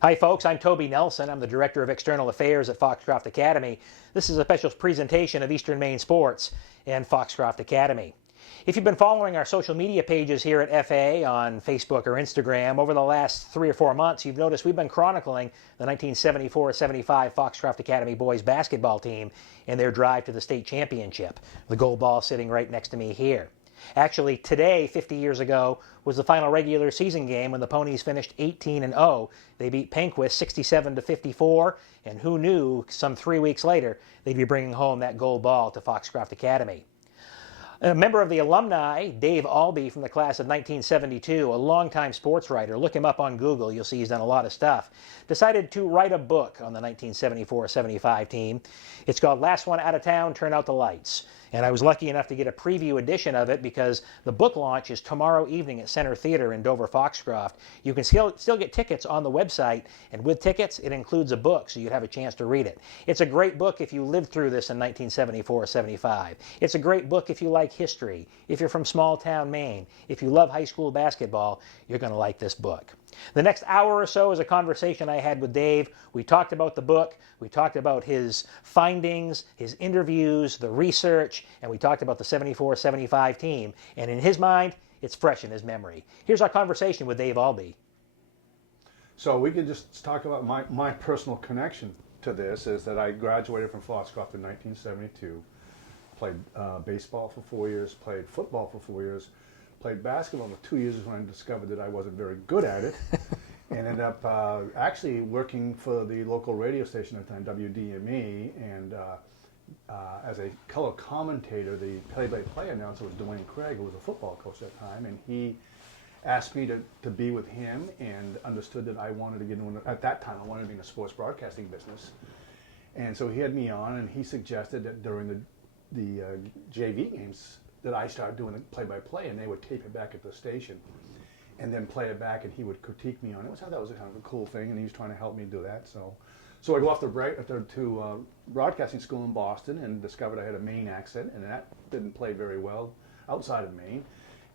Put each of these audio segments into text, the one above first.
Hi folks, I'm Toby Nelson. I'm the Director of External Affairs at Foxcroft Academy. This is a special presentation of Eastern Maine Sports and Foxcroft Academy. If you've been following our social media pages here at FA on Facebook or Instagram over the last 3 or 4 months, you've noticed we've been chronicling the 1974-75 Foxcroft Academy boys basketball team and their drive to the state championship. The gold ball sitting right next to me here. Actually, today, 50 years ago, was the final regular season game when the Ponies finished 18-0. They beat Penquist 67-54, and who knew, some 3 weeks later, they'd be bringing home that gold ball to Foxcroft Academy. A member of the alumni, Dave Albee from the class of 1972, a longtime sports writer, look him up on Google, you'll see he's done a lot of stuff, decided to write a book on the 1974-75 team. It's called Last One Out of Town, Turn Out the Lights. And I was lucky enough to get a preview edition of it because the book launch is tomorrow evening at Center Theater in Dover-Foxcroft. You can still get tickets on the website, and with tickets, it includes a book, so you'd have a chance to read it. It's a great book if you lived through this in 1974-75. It's a great book if you like history, if you're from small town Maine, if you love high school basketball, you're going to like this book. The next hour or so is a conversation I had with Dave. We talked about the book, we talked about his findings, his interviews, the research, and we talked about the 74-75 team. And in his mind, it's fresh in his memory. Here's our conversation with Dave Albee. So we could just talk about my personal connection to this is that I graduated from Foxcroft in 1972, played baseball for 4 years, played football for 4 years, played basketball for 2 years when I discovered that I wasn't very good at it, and ended up actually working for the local radio station at the time, WDME, and as a color commentator, the play-by-play announcer was Dwayne Craig, who was a football coach at the time, and he asked me to be with him and understood that I wanted to get into, at that time, I wanted to be in the sports broadcasting business. And so he had me on, and he suggested that during the JV games that I started doing the play-by-play, and they would tape it back at the station and then play it back, and he would critique me on it. That was kind of a cool thing, and he was trying to help me do that. So I go off to broadcasting school in Boston and discovered I had a Maine accent, and that didn't play very well outside of Maine,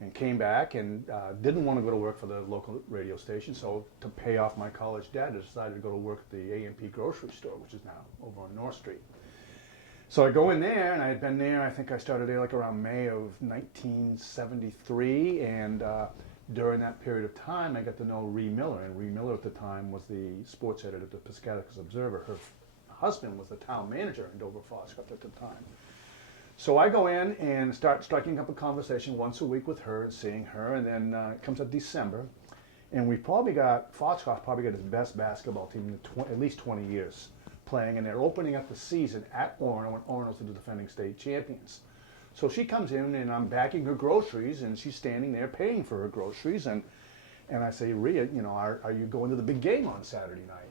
and came back and didn't want to go to work for the local radio station. So to pay off my college debt, I decided to go to work at the A&P grocery store, which is now over on North Street. So I go in there, and I had been there, I think I started there like around May of 1973, and during that period of time, I got to know Ree Miller, and Ree Miller at the time was the sports editor at the Piscataquis Observer. Her husband was the town manager in Dover-Foxcroft at the time. So I go in and start striking up a conversation once a week with her and seeing her, and then it comes up December, and Foxcroft probably got his best basketball team in at least 20 years playing, and they're opening up the season at Orono, when Orono's the defending state champions. So she comes in, and I'm bagging her groceries, and she's standing there paying for her groceries, and I say, Rhea, are you going to the big game on Saturday night?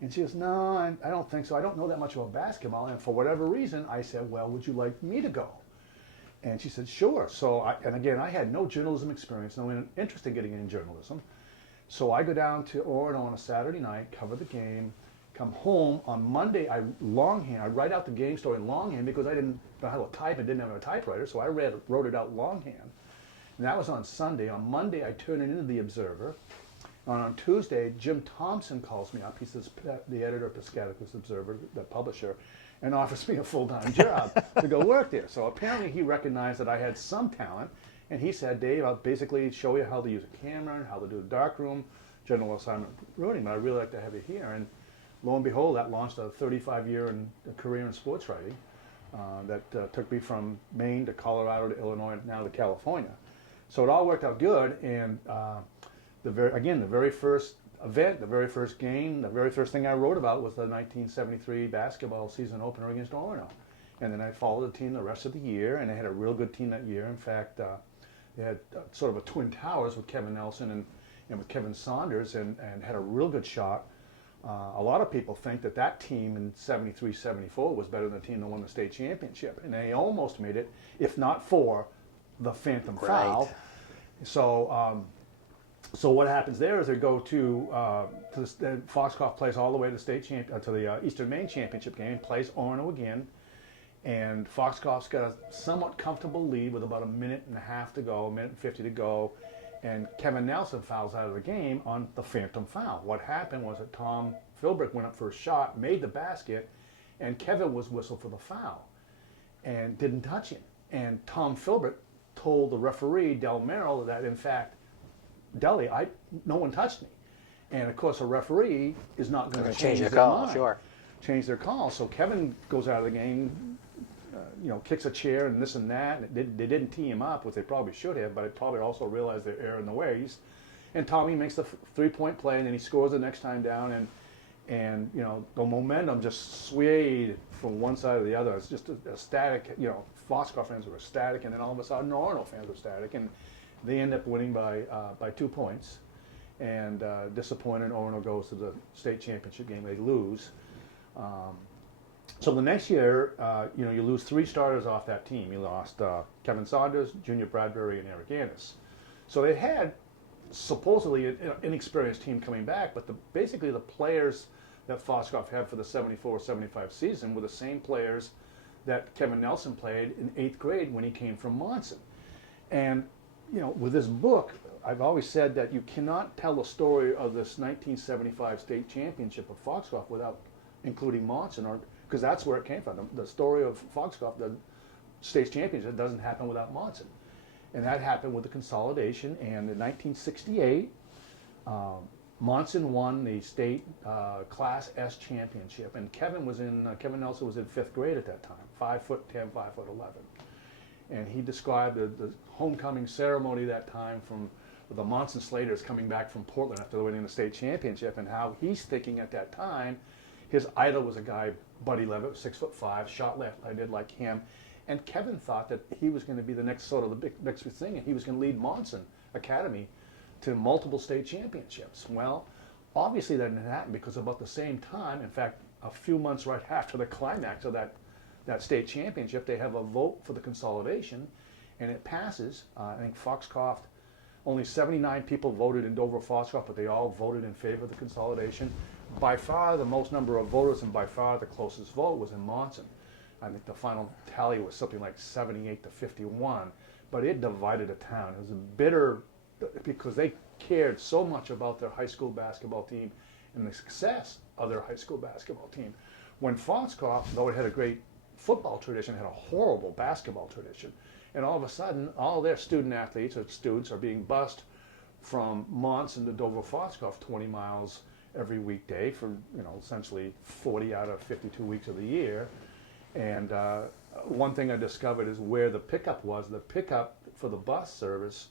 And she goes, no, I don't think so. I don't know that much about basketball, and for whatever reason, I said, well, would you like me to go? And she said, sure. So, I had no journalism experience, no interest in getting in journalism. So I go down to Orono on a Saturday night, cover the game, come home on Monday. I write out the game story in longhand because I didn't know how to type and didn't have a typewriter, so I wrote it out longhand. And that was on Sunday. On Monday, I turned it into the Observer. And on Tuesday, Jim Thompson calls me up. He's the editor of Piscataquis Observer, the publisher, and offers me a full-time job to go work there. So apparently he recognized that I had some talent, and he said, Dave, I'll basically show you how to use a camera and how to do the darkroom, general assignment ruining, but I'd really like to have you here. And lo and behold, that launched a 35-year career in sports writing that took me from Maine to Colorado to Illinois and now to California. So it all worked out good, and the very first event, the very first game, the very first thing I wrote about was the 1973 basketball season opener against Orono. And then I followed the team the rest of the year, and they had a real good team that year. In fact, they had sort of a twin towers with Kevin Nelson and with Kevin Saunders, and had a real good shot. A lot of people think that team in 73-74 was better than the team that won the state championship, and they almost made it, if not for the Phantom Foul. So what happens there is they go to Foxcroft plays all the way to the Eastern Maine Championship game, plays Orono again, and Foxcroft's got a somewhat comfortable lead with about a minute and a half to go, a minute and 50 to go, and Kevin Nelson fouls out of the game on the phantom foul. What happened was that Tom Philbrick went up for a shot, made the basket, and Kevin was whistled for the foul and didn't touch him. And Tom Philbrick told the referee, Del Merrill, that in fact, Deli, no one touched me. And of course, a referee is not going to change their call, mind, sure. change their call. So Kevin goes out of the game, kicks a chair and this and that. And they didn't tee him up, which they probably should have, but they probably also realized their error in the ways. And Tommy makes the 3-point play, and then he scores the next time down. And the momentum just swayed from one side to the other. It's just a static. Foxcroft fans were ecstatic, and then all of a sudden, Orono fans were ecstatic, and they end up winning by 2 points. And disappointed, Orono goes to the state championship game. They lose. So the next year, you lose 3 starters off that team. You lost Kevin Saunders, Junior Bradbury, and Eric Annis. So they had supposedly an inexperienced team coming back, but basically the players that Foxcroft had for the 74-75 season were the same players that Kevin Nelson played in 8th grade when he came from Monson. And with this book, I've always said that you cannot tell the story of this 1975 state championship of Foxcroft without including Monson, because that's where it came from. The story of Foxcroft, the state championship, doesn't happen without Monson. And that happened with the consolidation. And in 1968, Monson won the state Class S championship. And Kevin Nelson was in 5th grade at that time, 5'10", 5'11". And he described the homecoming ceremony that time from the Monson Slaters coming back from Portland after winning the state championship, and how he's thinking at that time his idol was a guy, Buddy Levitt, 6'5", shot left-handed like him. And Kevin thought that he was going to be the next sort of the next big thing, and he was going to lead Monson Academy to multiple state championships. Well, obviously that didn't happen, because about the same time, in fact, a few months right after the climax of that state championship, they have a vote for the consolidation, and it passes. I think Foxcroft, only 79 people voted in Dover-Foxcroft, but they all voted in favor of the consolidation. By far the most number of voters, and by far the closest vote, was in Monson. I think the final tally was something like 78-51, but it divided a town. It was bitter because they cared so much about their high school basketball team and the success of their high school basketball team. When Foxcroft, though it had a great football tradition, had a horrible basketball tradition. And all of a sudden, all their student athletes or students are being bused from Monson to Dover-Foxcroft 20 miles every weekday for essentially 40 out of 52 weeks of the year. And one thing I discovered is where the pickup was. The pickup for the bus service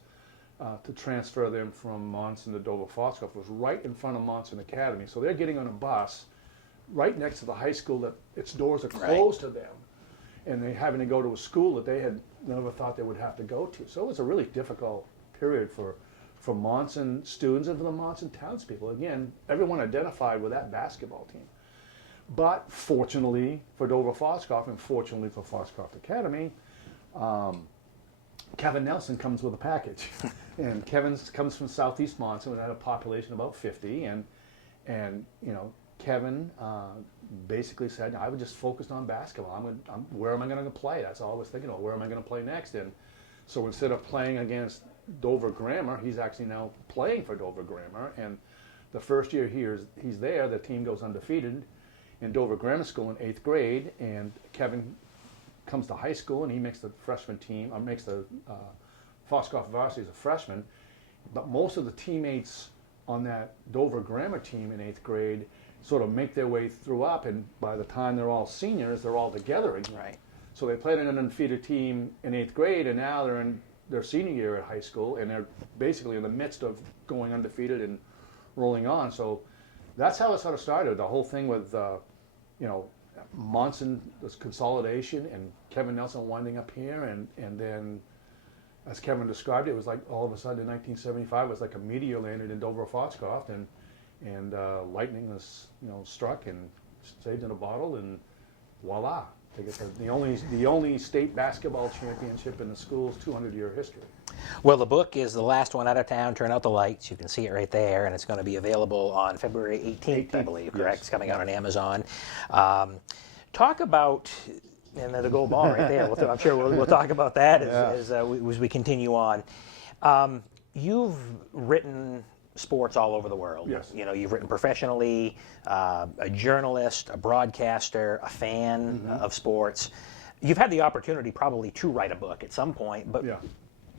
to transfer them from Monson to Dover-Foxcroft was right in front of Monson Academy. So they're getting on a bus right next to the high school that its doors are closed to them. And they're having to go to a school that they had never thought they would have to go to. So it was a really difficult period for Monson students and for the Monson townspeople. Again, everyone identified with that basketball team. But fortunately for Dover-Foxcroft and fortunately for Foxcroft Academy, Kevin Nelson comes with a package. And Kevin comes from Southeast Monson, and had a population of about 50. And Kevin basically said, I was just focused on basketball. Where am I going to play? That's all I was thinking about. Where am I going to play next? And so instead of playing against Dover Grammar, he's actually now playing for Dover Grammar. And the first year he's there, the team goes undefeated in Dover Grammar School in 8th grade. And Kevin comes to high school, and he makes the freshman team, makes the Foxcroft varsity as a freshman. But most of the teammates on that Dover Grammar team in 8th grade sort of make their way through up, and by the time they're all seniors, they're all together again. Right. So they played in an undefeated team in 8th grade, and now they're in their senior year at high school, and they're basically in the midst of going undefeated and rolling on. So that's how it sort of started. The whole thing with, Monson, this consolidation, and Kevin Nelson winding up here, and then, as Kevin described it, it was like all of a sudden in 1975, it was like a meteor landed in Dover-Foxcroft, and lightning was struck and saved in a bottle, and voila, they get the only state basketball championship in the school's 200-year history. Well, the book is The Last One Out of Town, Turn Out the Lights. You can see it right there, and it's going to be available on February 18th, I believe, correct? Yes. It's coming out on Amazon. Talk about, and the gold ball right there, I'm sure we'll talk about that as we continue on. You've written sports all over the world. Yes. You know, you've written professionally, a journalist, a broadcaster, a fan of sports. You've had the opportunity probably to write a book at some point, but Yeah.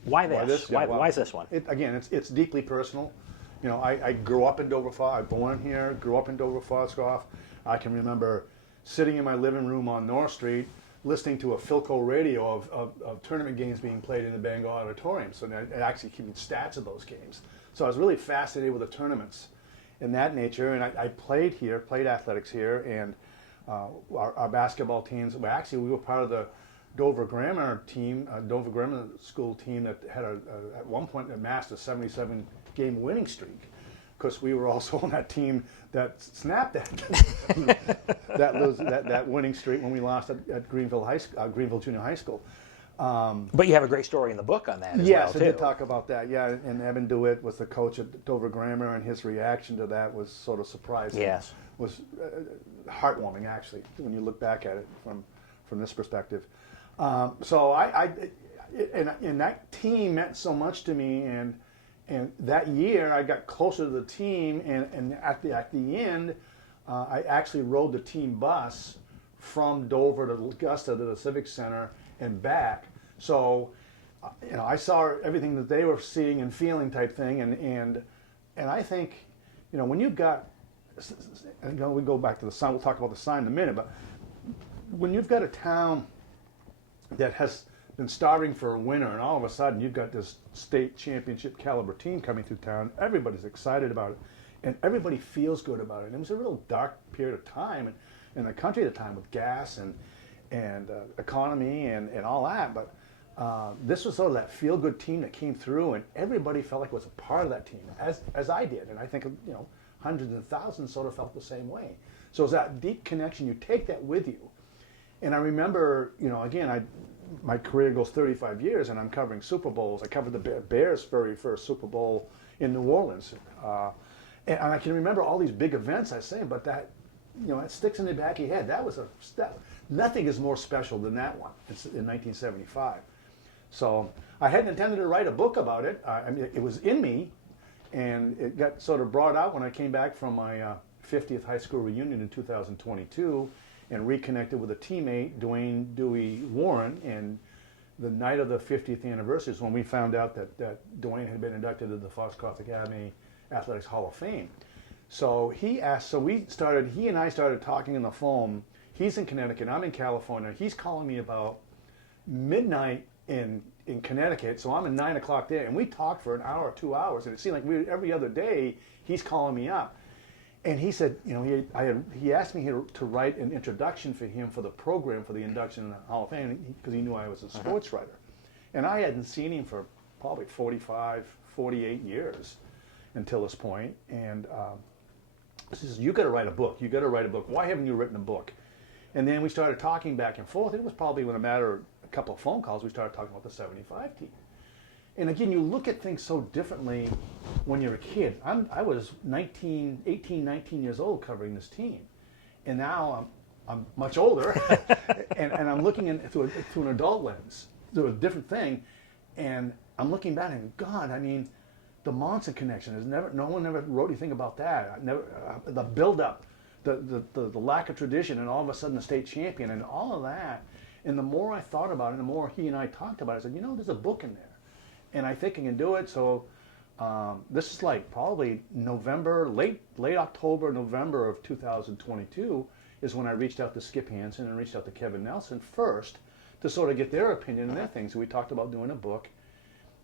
why this? Yeah, Why is this one? Again, it's deeply personal. You know, I grew up in Dover, I was born here, grew up in Dover, Foxcroft. I can remember sitting in my living room on North Street, listening to a Philco radio of tournament games being played in the Bangor Auditorium. So it actually keeping stats of those games. So I was really fascinated with the tournaments in that nature. And I played here, played athletics here, and our basketball teams. Well, actually, we were part of the Dover Grammar team, Dover Grammar School team that had at one point amassed a 77-game winning streak. Because we were also on that team that snapped that winning streak when we lost at Greenville Junior High School. But you have a great story in the book on that as well, Yes, too. I did talk about that. Yeah, and Evan DeWitt was the coach at Dover Grammar, and his reaction to that was sort of surprising. Yes. Was heartwarming, actually, when you look back at it from this perspective. So and that team meant so much to me, and that year I got closer to the team, and at the end, I actually rode the team bus from Dover to Augusta to the Civic Center and back. So, you know, I saw everything that they were seeing and feeling, type thing, and I think, you know, when you've got, and we go back to the sign. We'll talk about the sign in a minute, but when you've got a town that has been starving for a winner, and all of a sudden you've got this state championship caliber team coming through town, everybody's excited about it, and everybody feels good about it. And it was a real dark period of time in the country at the time with gas and economy and all that. But this was sort of that feel-good team that came through, and everybody felt like it was a part of that team, as I did. And I think, you know, hundreds and thousands sort of felt the same way. So it's that deep connection. You take that with you. And I remember, you know, again, my career goes 35 years, and I'm covering Super Bowls. I covered the Bears' very first Super Bowl in New Orleans. And I can remember all these big events I say, but that, you know, it sticks in the back of your head. That was nothing is more special than that one. It's in 1975. So I hadn't intended to write a book about it. I mean, it was in me, and it got sort of brought out when I came back from my 50th high school reunion in 2022 and reconnected with a teammate, Dwayne Dewey Warren, and the night of the 50th anniversary is when we found out that Dwayne had been inducted to the Foxcroft Academy Athletics Hall of Fame. So he and I started talking on the phone. He's in Connecticut, I'm in California. He's calling me about midnight in Connecticut, so I'm at 9 o'clock there, and we talked for an hour or 2 hours, and it seemed like every other day he's calling me up. And he said, you know, he asked me to write an introduction for him for the program for the induction in the Hall of Fame, because he knew I was a sports writer. And I hadn't seen him for probably 45, 48 years until this point. And he says, you got to write a book. You got to write a book. Why haven't you written a book? And then we started talking back and forth. It was probably in a matter of a couple of phone calls, we started talking about the 75 team. And again, you look at things so differently when you're a kid. I was 18, 19 years old covering this team. And now I'm much older, and I'm looking through an adult lens, through a different thing. And I'm looking back and, God, I mean, the Monson connection, no one ever wrote anything about that. The build-up, the lack of tradition, and all of a sudden the state champion, and all of that. And the more I thought about it, the more he and I talked about it, I said, you know, there's a book in there. And I think I can do it. So this is like probably November, late October, November of 2022 is when I reached out to Skip Hansen and reached out to Kevin Nelson first to sort of get their opinion and their things. So we talked about doing a book.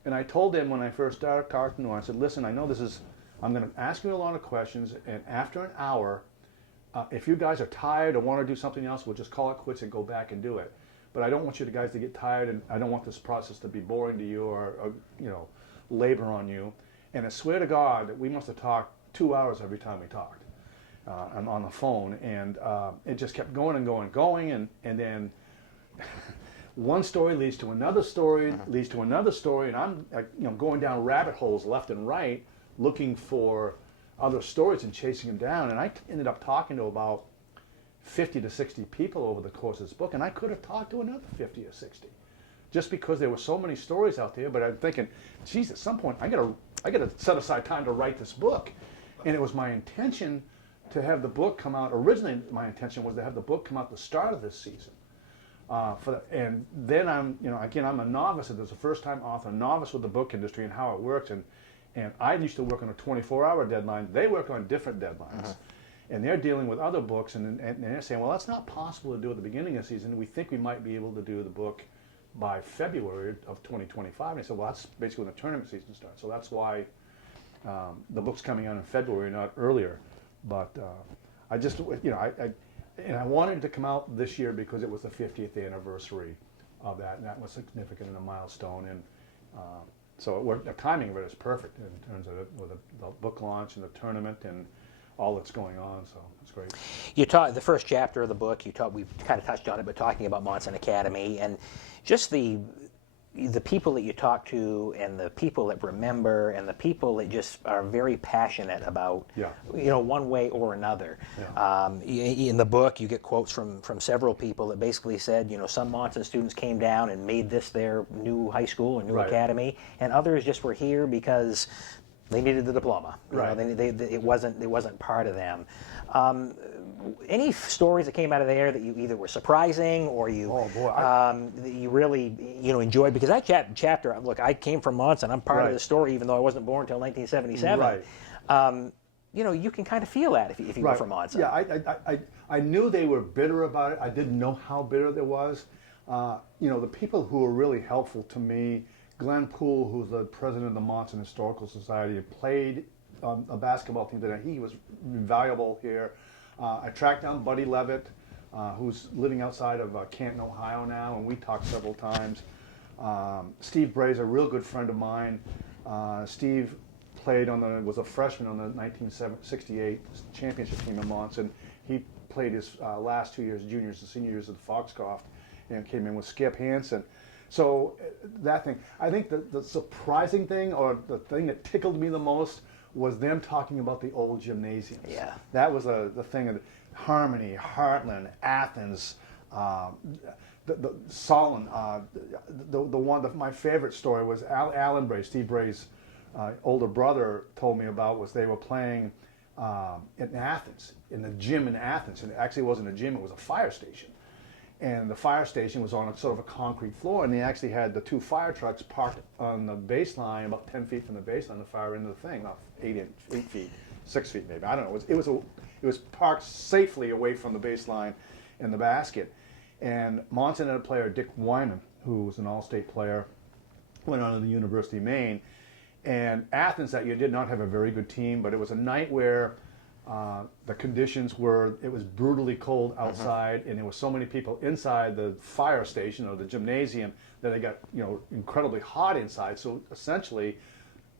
And I told them when I first started talking to them, I said, listen, I know I'm going to ask you a lot of questions, and after an hour, if you guys are tired or want to do something else, we'll just call it quits and go back and do it. But I don't want you guys to get tired, and I don't want this process to be boring to you or you know, labor on you. And I swear to God that we must have talked 2 hours every time we talked on the phone, and it just kept going and going and going, and then one story leads to another story, leads to another story, and I'm going down rabbit holes left and right, looking for other stories and chasing them down. And I ended up talking to about 50 to 60 people over the course of this book, and I could have talked to another 50 or 60. just because there were so many stories out there. But I'm thinking, geez, at some point I gotta set aside time to write this book. And it was my intention to have the book come out. Originally, my intention was to have the book come out the start of this season. And then I'm a novice at this, a first-time author, novice with the book industry and how it works. And I used to work on a 24-hour deadline. They work on different deadlines. And they're dealing with other books, and they're saying, well, that's not possible to do at the beginning of the season. We think we might be able to do the book by February of 2025. And I said, well, that's basically when the tournament season starts. So that's why the book's coming out in February, not earlier. But I just, I wanted it to come out this year because it was the 50th anniversary of that, and that was significant and a milestone. And so it worked, the timing of it is perfect in terms of it, with the book launch and the tournament and all that's going on. So it's great. You taught the first chapter of the book. We kind of touched on it, but talking about Monson Academy and just the people that you talk to, and the people that remember, and the people that just are very passionate about, one way or another. Yeah. In the book, you get quotes from several people that basically said, some Monson students came down and made this their new high school or new academy, and others just were here because they needed the diploma. It wasn't part of them. Any stories that came out of there that you either were surprising or you that you really enjoyed? Because that chapter, look, I came from Monson. I'm part of the story, even though I wasn't born until 1977. Right. You can kind of feel that if you were from Monson. Yeah, I knew they were bitter about it. I didn't know how bitter it was. The people who were really helpful to me, Glenn Poole, who's the president of the Monson Historical Society, played a basketball team today. He was invaluable here. I tracked down Buddy Levitt, who's living outside of Canton, Ohio now, and we talked several times. Steve Bray's a real good friend of mine. Steve was a freshman on the 1968 championship team in Monson. He played his last 2 years, juniors and senior years at Foxcroft, and came in with Skip Hansen. So that thing, I think the surprising thing, or the thing that tickled me the most, was them talking about the old gymnasiums. Yeah, that was the thing of Harmony, Heartland, Athens, the Solon. My favorite story was Alan Bray, Steve Bray's older brother, told me about, was they were playing in Athens, in the gym in Athens, and it actually wasn't a gym, it was a fire station. And the fire station was on a sort of a concrete floor, and they actually had the two fire trucks parked on the baseline, about 10 feet from the baseline, the fire into the thing, about 8 feet, 6 feet maybe. I don't know. It was parked safely away from the baseline in the basket. And Monson had a player, Dick Wyman, who was an all-state player, went on to the University of Maine. And Athens that year did not have a very good team, but it was a night where the conditions were, it was brutally cold outside, and there were so many people inside the fire station or the gymnasium that it got incredibly hot inside. So essentially,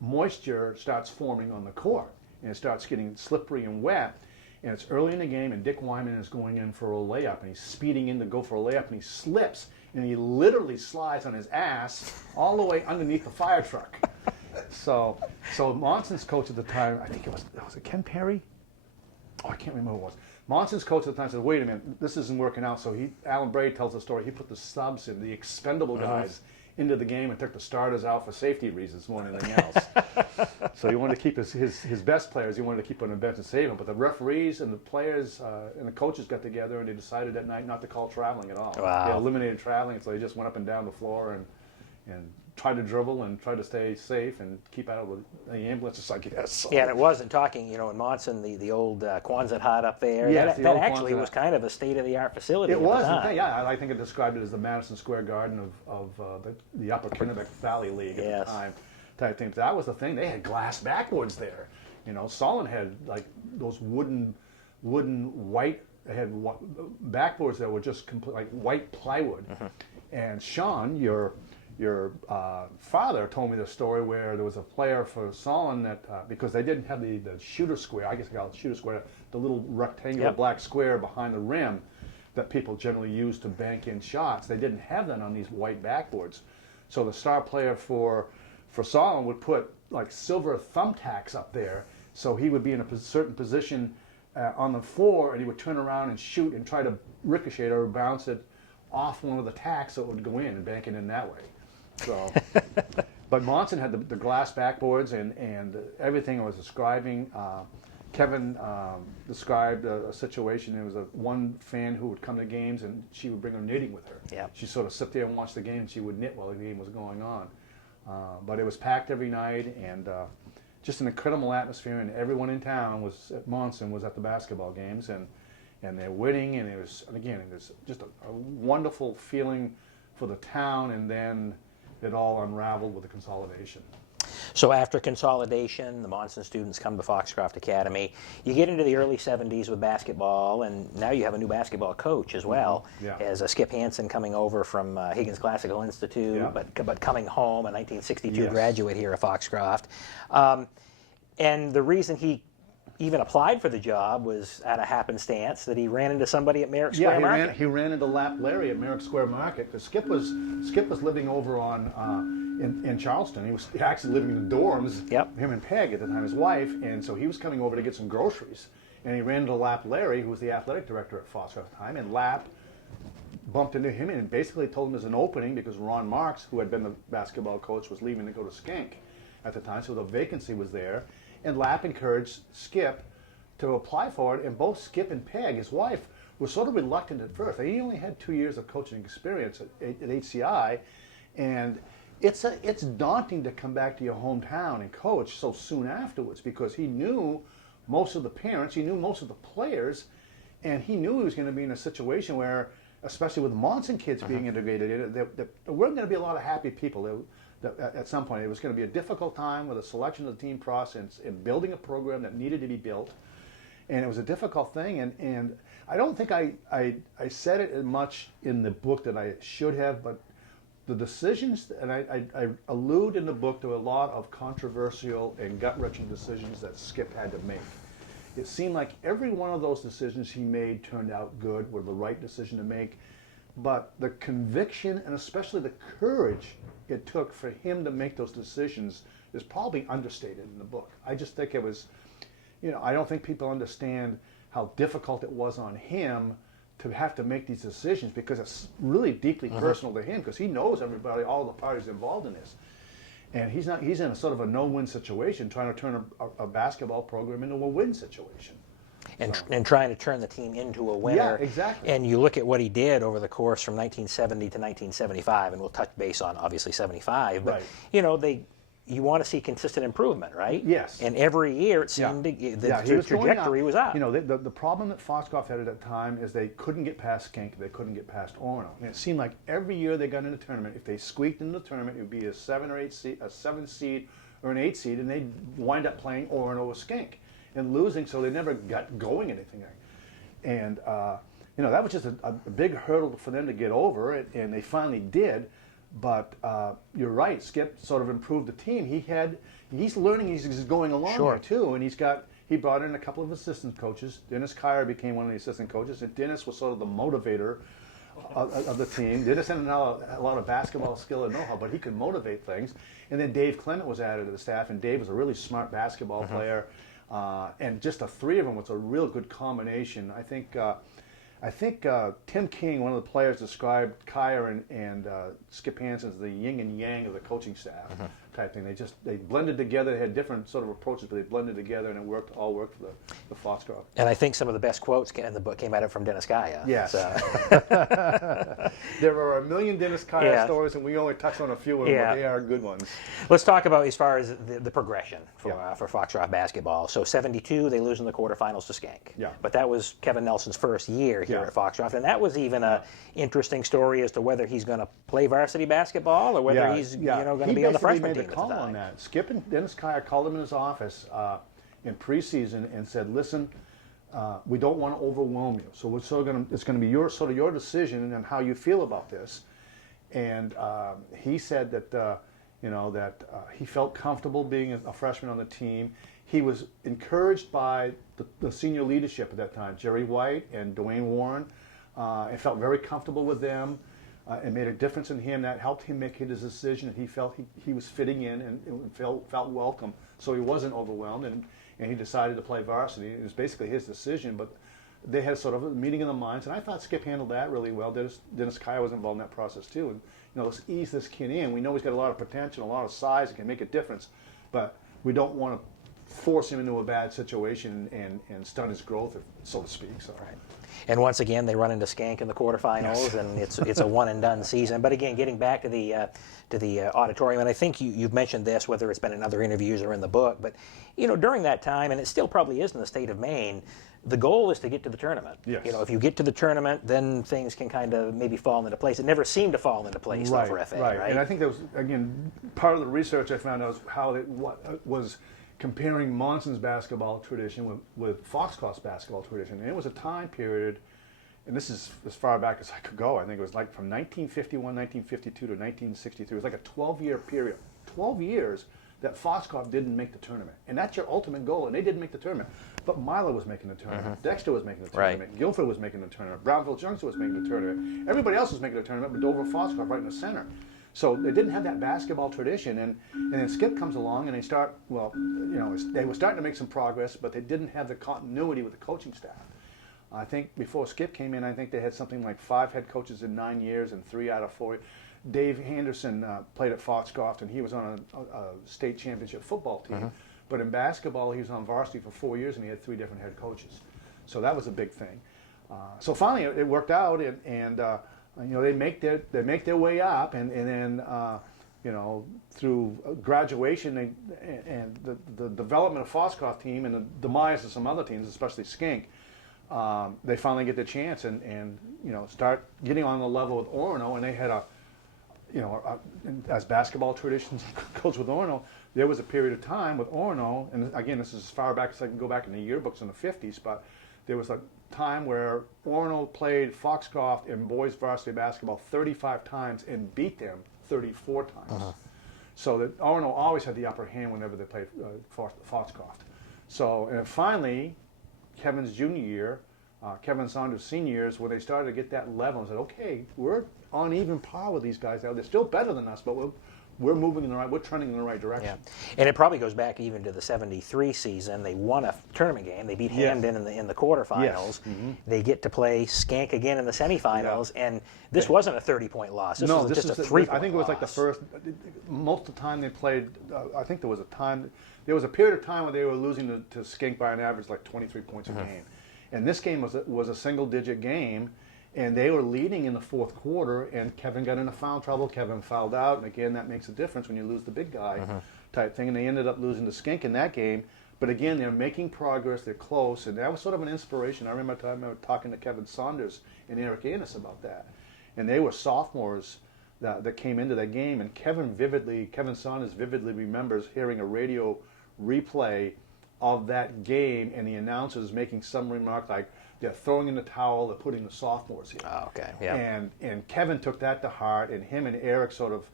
moisture starts forming on the court, and it starts getting slippery and wet. And it's early in the game, and Dick Wyman is going in for a layup, and he's speeding in to go for a layup, and he slips, and he literally slides on his ass all the way underneath the fire truck. So Monson's coach at the time, I think was it Ken Perry? Oh, I can't remember who it was. Monson's coach at the time said, wait a minute, this isn't working out. So Alan Bray tells the story, he put the subs in, the expendable guys, into the game and took the starters out for safety reasons more than anything else. So he wanted to keep his best players, he wanted to keep on the bench and save them. But the referees and the players and the coaches got together, and they decided that night not to call traveling at all. Wow. They eliminated traveling, so they just went up and down the floor and tried to dribble and tried to stay safe and keep out of the ambulances, I guess. So. Yeah, and it wasn't talking, in Monson, the old Quonset hut up there. Yes, that actually was kind of a state-of-the-art facility. It was, I think it described it as the Madison Square Garden of the Upper Kennebec Valley League at the time. Type thing. That was the thing. They had glass backboards there. Solon had like those wooden white. They had backboards that were just like white plywood. And Sean, your father told me the story where there was a player for Solon that because they didn't have the shooter square, I guess they call it shooter square, the little rectangular black square behind the rim that people generally use to bank in shots. They didn't have that on these white backboards. So the star player for Solon would put like silver thumbtacks up there, so he would be in a certain position on the floor, and he would turn around and shoot and try to ricochet or bounce it off one of the tacks so it would go in and bank it in that way. So, but Monson had the glass backboards and everything I was describing. Kevin described a situation. There was one fan who would come to games and she would bring her knitting with her. Yep. She'd sort of sit there and watch the game and she would knit while the game was going on. But it was packed every night and just an incredible atmosphere, and everyone in town was at Monson was at the basketball games, and they're winning, and it was just a wonderful feeling for the town, and then it all unraveled with the consolidation. So after consolidation, the Monson students come to Foxcroft Academy. You get into the early 70s with basketball, and now you have a new basketball coach as well, Yeah. as Skip Hansen coming over from Higgins Classical Institute, Yeah. but coming home, a 1962 Yes. graduate here at Foxcroft. And the reason he even applied for the job was at a happenstance that he ran into somebody at Merrick Square Market. He ran into Lap Larry at Merrick Square Market because Skip was living over on in Charleston. He was actually living in the dorms. Yep. Him and Peg at the time, his wife, and so he was coming over to get some groceries. And he ran into Lap Larry, who was the athletic director at Foxcroft at the time, and Lap bumped into him and basically told him there's an opening because Ron Marks, who had been the basketball coach, was leaving to go to Skank at the time, so the vacancy was there. And Lap encouraged Skip to apply for it, and both Skip and Peg, his wife, were sort of reluctant at first. He only had 2 years of coaching experience at HCI, and it's daunting to come back to your hometown and coach so soon afterwards because he knew most of the parents, he knew most of the players, and he knew he was going to be in a situation where, especially with Monson kids being integrated in it, there weren't going to be a lot of happy people. At some point, it was going to be a difficult time with the selection of the team process and building a program that needed to be built. And it was a difficult thing. And I don't think I said it as much in the book that I should have, but the decisions, and I allude in the book to a lot of controversial and gut-wrenching decisions that Skip had to make. It seemed like every one of those decisions he made turned out good, were the right decision to make. But the conviction and especially the courage it took for him to make those decisions is probably understated in the book. I just think it was, I don't think people understand how difficult it was on him to have to make these decisions because it's really deeply personal to him because he knows everybody, all the parties involved in this. And he's in a sort of a no-win situation trying to turn a basketball program into a win situation. And trying to turn the team into a winner. Yeah, exactly. And you look at what he did over the course from 1970 to 1975, and we'll touch base on obviously 75. But Right. You want to see consistent improvement, right? Yes. And every year it seemed the trajectory was up. The problem that Foxcroft had at that time is they couldn't get past Skank, they couldn't get past Orono. And it seemed like every year they got into the tournament, if they squeaked into the tournament, it would be a 7 seed or an 8 seed, and they'd wind up playing Orono or Skank and losing, so they never got going anything. And that was just a big hurdle for them to get over, and they finally did. But you're right, Skip sort of improved the team. He's learning, he's going along Sure. there too, and he brought in a couple of assistant coaches. Dennis Kyer became one of the assistant coaches, and Dennis was sort of the motivator of the team. Dennis had a lot of basketball skill and know-how, but he could motivate things. And then Dave Clement was added to the staff, and Dave was a really smart basketball player. And just the three of them was a real good combination. I think Tim King, one of the players, described Kyer and Skip Hansen as the yin and yang of the coaching staff type thing. They blended together. They had different sort of approaches, but they blended together, and it all worked for the Foxcroft. And I think some of the best quotes in the book came out of from Dennis Kaya. Yes. There are a million Dennis Kaya stories, and we only touched on a few of them, but they are good ones. Let's talk about as far as the progression for Foxcroft basketball. So 72, they lose in the quarterfinals to Skank. Yeah. But that was Kevin Nelson's first year here at Foxcroft, and that was even an interesting story as to whether he's going to play varsity basketball or whether he's going to be on the freshman team. Call on that. Skip and Dennis Kyer called him in his office in preseason and said, "Listen, we don't want to overwhelm you. So it's going to be your decision and how you feel about this." And he said that he felt comfortable being a freshman on the team. He was encouraged by the senior leadership at that time, Jerry White and Dwayne Warren, and felt very comfortable with them. It made a difference in him. That helped him make his decision, and he felt he was fitting in and felt welcome. So he wasn't overwhelmed, and he decided to play varsity. It was basically his decision, but they had sort of a meeting of the minds, and I thought Skip handled that really well. Dennis Kaya was involved in that process too, and let's ease this kid in. We know he's got a lot of potential, a lot of size, and can make a difference, but we don't want to force him into a bad situation and stunt his growth, so to speak. So. Right. And once again, they run into Skank in the quarterfinals, and it's a one and done season. But again, getting back to the auditorium, and I think you've mentioned this, whether it's been in other interviews or in the book, but during that time, and it still probably is in the state of Maine, the goal is to get to the tournament. Yes. If you get to the tournament, then things can kind of maybe fall into place. It never seemed to fall into place though, for FA, right? And I think that was, again, part of the research I found out was how it was comparing Monson's basketball tradition with Foxcroft's basketball tradition. And it was a time period, and this is as far back as I could go, I think it was like from 1951, 1952 to 1963. It was like a 12-year period. 12 years that Foxcroft didn't make the tournament. And that's your ultimate goal, and they didn't make the tournament. But Milo was making the tournament. Dexter was making the tournament. Right. Guilford was making the tournament. Brownfield Junction was making the tournament. Everybody else was making the tournament, but Dover Foxcroft right in the center. So they didn't have that basketball tradition, and then Skip comes along and they start, they were starting to make some progress, but they didn't have the continuity with the coaching staff. I think before Skip came in, I think they had something like 5 head coaches in 9 years and 3 out of 4. Dave Henderson played at Foxcroft, and he was on a state championship football team. But in basketball, he was on varsity for 4 years, and he had 3 different head coaches. So that was a big thing. So finally, it worked out, and they make their way up, and then through graduation and the development of Foxcroft team and the demise of some other teams, especially Skink, they finally get the chance and start getting on the level with Orono, and they had as basketball traditions goes with Orono, there was a period of time with Orono, and again, this is as far back as I can go back in the yearbooks in the 50s, but there was a time where Orono played Foxcroft in boys varsity basketball 35 times and beat them 34 times. So that Orono always had the upper hand whenever they played Foxcroft. So, and finally, Kevin's junior year, Kevin Saunders' senior years, when they started to get that level and said, okay, we're on even par with these guys now. They're still better than us, but we're moving in the right, we're trending in the right direction. Yeah. And it probably goes back even to the '73 season. They won a tournament game. They beat Hamden in the quarterfinals. They get to play Skank again in the semifinals, and this wasn't a 30-point loss. This was just a 3-point loss. I think it was like the first, most of the time they played, I think there was a period of time where they were losing to Skank by an average like 23 points a game. And this game was a single-digit game, and they were leading in the fourth quarter, and Kevin got into foul trouble. Kevin fouled out, and again, that makes a difference when you lose the big guy type thing. And they ended up losing to Skink in that game. But again, they're making progress. They're close, and that was sort of an inspiration. I remember talking to Kevin Saunders and Eric Annis about that. And they were sophomores that came into that game, and Kevin Saunders vividly remembers hearing a radio replay of that game, and the announcers making some remark like, they're throwing in the towel, they're putting the sophomores here. Oh, okay, yeah. And Kevin took that to heart, and him and Eric sort of,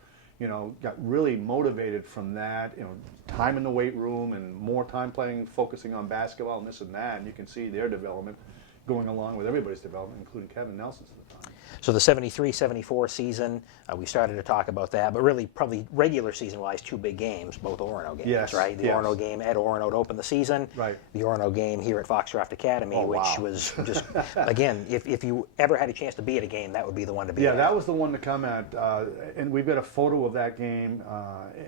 got really motivated from that, time in the weight room and more time focusing on basketball and this and that, and you can see their development going along with everybody's development, including Kevin Nelson's at the time. So the '73-'74 season, we started to talk about that, but really probably regular season-wise, 2 big games, both Orono games, right? The Orono game at Orono to open the season, the Orono game here at Foxcroft Academy, which was just, again, if you ever had a chance to be at a game, that would be the one to be at. Yeah, that was the one to come at, and we've got a photo of that game,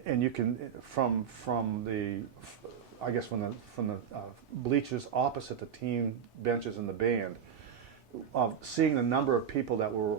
and you can, from the bleachers opposite the team benches and the band, of seeing the number of people that were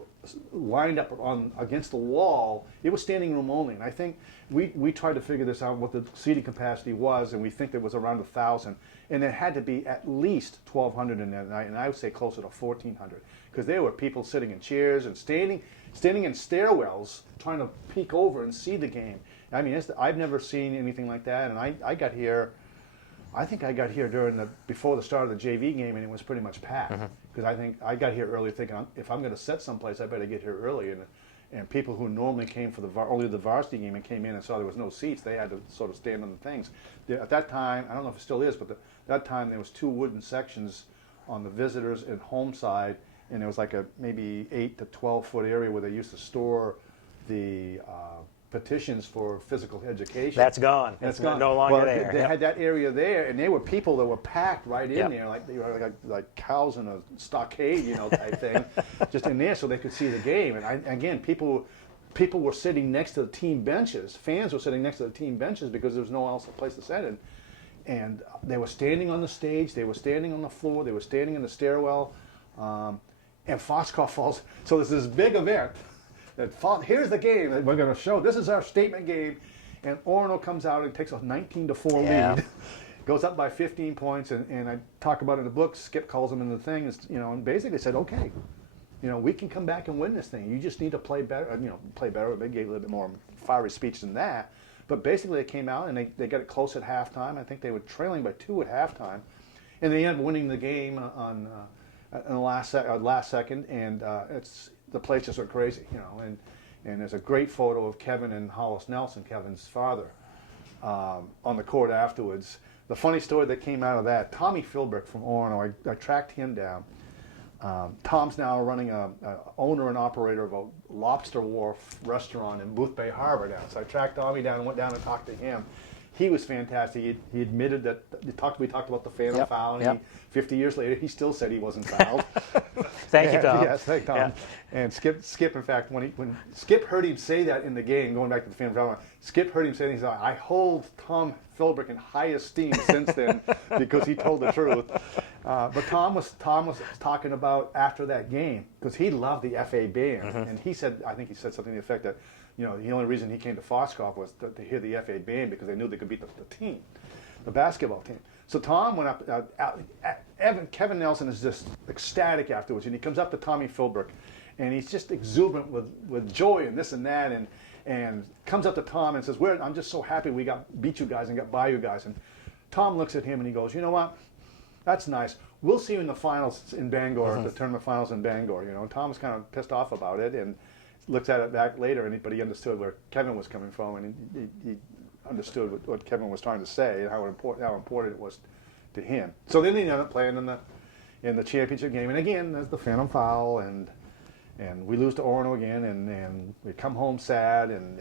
lined up against the wall. It was standing room only, and I think we tried to figure this out, what the seating capacity was, and we think it was around 1,000, and there had to be at least 1,200 in that night, and I would say closer to 1,400, because there were people sitting in chairs and standing in stairwells trying to peek over and see the game. I mean, I've never seen anything like that, and I got here. I think I got here before the start of the JV game, and it was pretty much packed. Because I think I got here early thinking, if I'm going to sit someplace, I better get here early. And people who normally came for only the varsity game and came in and saw there was no seats, they had to sort of stand on the things. At that time, I don't know if it still is, but that time there was 2 wooden sections on the visitors and home side, and there was like a maybe 8 to 12 foot area where they used to store the petitions for physical education. That's gone. That's It's gone. no longer well, there. They Yep. had that area there, and they were people that were packed right in Yep. there, like they were like cows in a stockade, type thing, just in there so they could see the game. And again, people were sitting next to the team benches. Fans were sitting next to the team benches because there was no else place to sit in. And they were standing on the stage, they were standing on the floor, they were standing in the stairwell, and Foxcroft falls. So there's this big event. Here's the game that we're going to show. This is our statement game. And Orono comes out and takes a 19-4 Yeah. lead. Goes up by 15 points. And I talk about it in the book. Skip calls him in the thing. And basically said, okay, we can come back and win this thing. You just need to play better. Play better. They gave a little bit more fiery speech than that. But basically they came out and they got it close at halftime. I think they were trailing by 2 at halftime. And they ended up winning the game in the last second. And the place just went crazy, and there's a great photo of Kevin and Hollis Nelson, Kevin's father, on the court afterwards. The funny story that came out of that, Tommy Philbrick from Orono, I tracked him down. Tom's now running a owner and operator of a lobster wharf restaurant in Boothbay Harbor now. So I tracked Tommy down and went down and talked to him. He was fantastic. He admitted that we talked about the phantom foul, and 50 years later, he still said he wasn't fouled. Thank you, Tom. Yes, thank Tom. Yeah. And Skip, in fact, when Skip heard him say that in the game, going back to the phantom foul, Skip heard him say that, he said, I hold Tom Philbrick in high esteem since then because he told the truth. But Tom was talking about after that game, because he loved the FA band, and I think he said something to the effect that, the only reason he came to Foxcroft was to hear the FA band because they knew they could beat the team, the basketball team. So Tom went up. Kevin Nelson is just ecstatic afterwards, and he comes up to Tommy Philbrick, and he's just exuberant with joy and this and that, and comes up to Tom and says, I'm just so happy we beat you guys and got by you guys. And Tom looks at him and he goes, you know what? That's nice. We'll see you in the finals in Bangor, the tournament finals in Bangor. And Tom was kind of pissed off about it and looks at it back later, but he understood where Kevin was coming from, and he understood what Kevin was trying to say and how important it was to him. So then they ended up playing in the championship game, and again there's the phantom foul, and we lose to Orono again, and we come home sad, and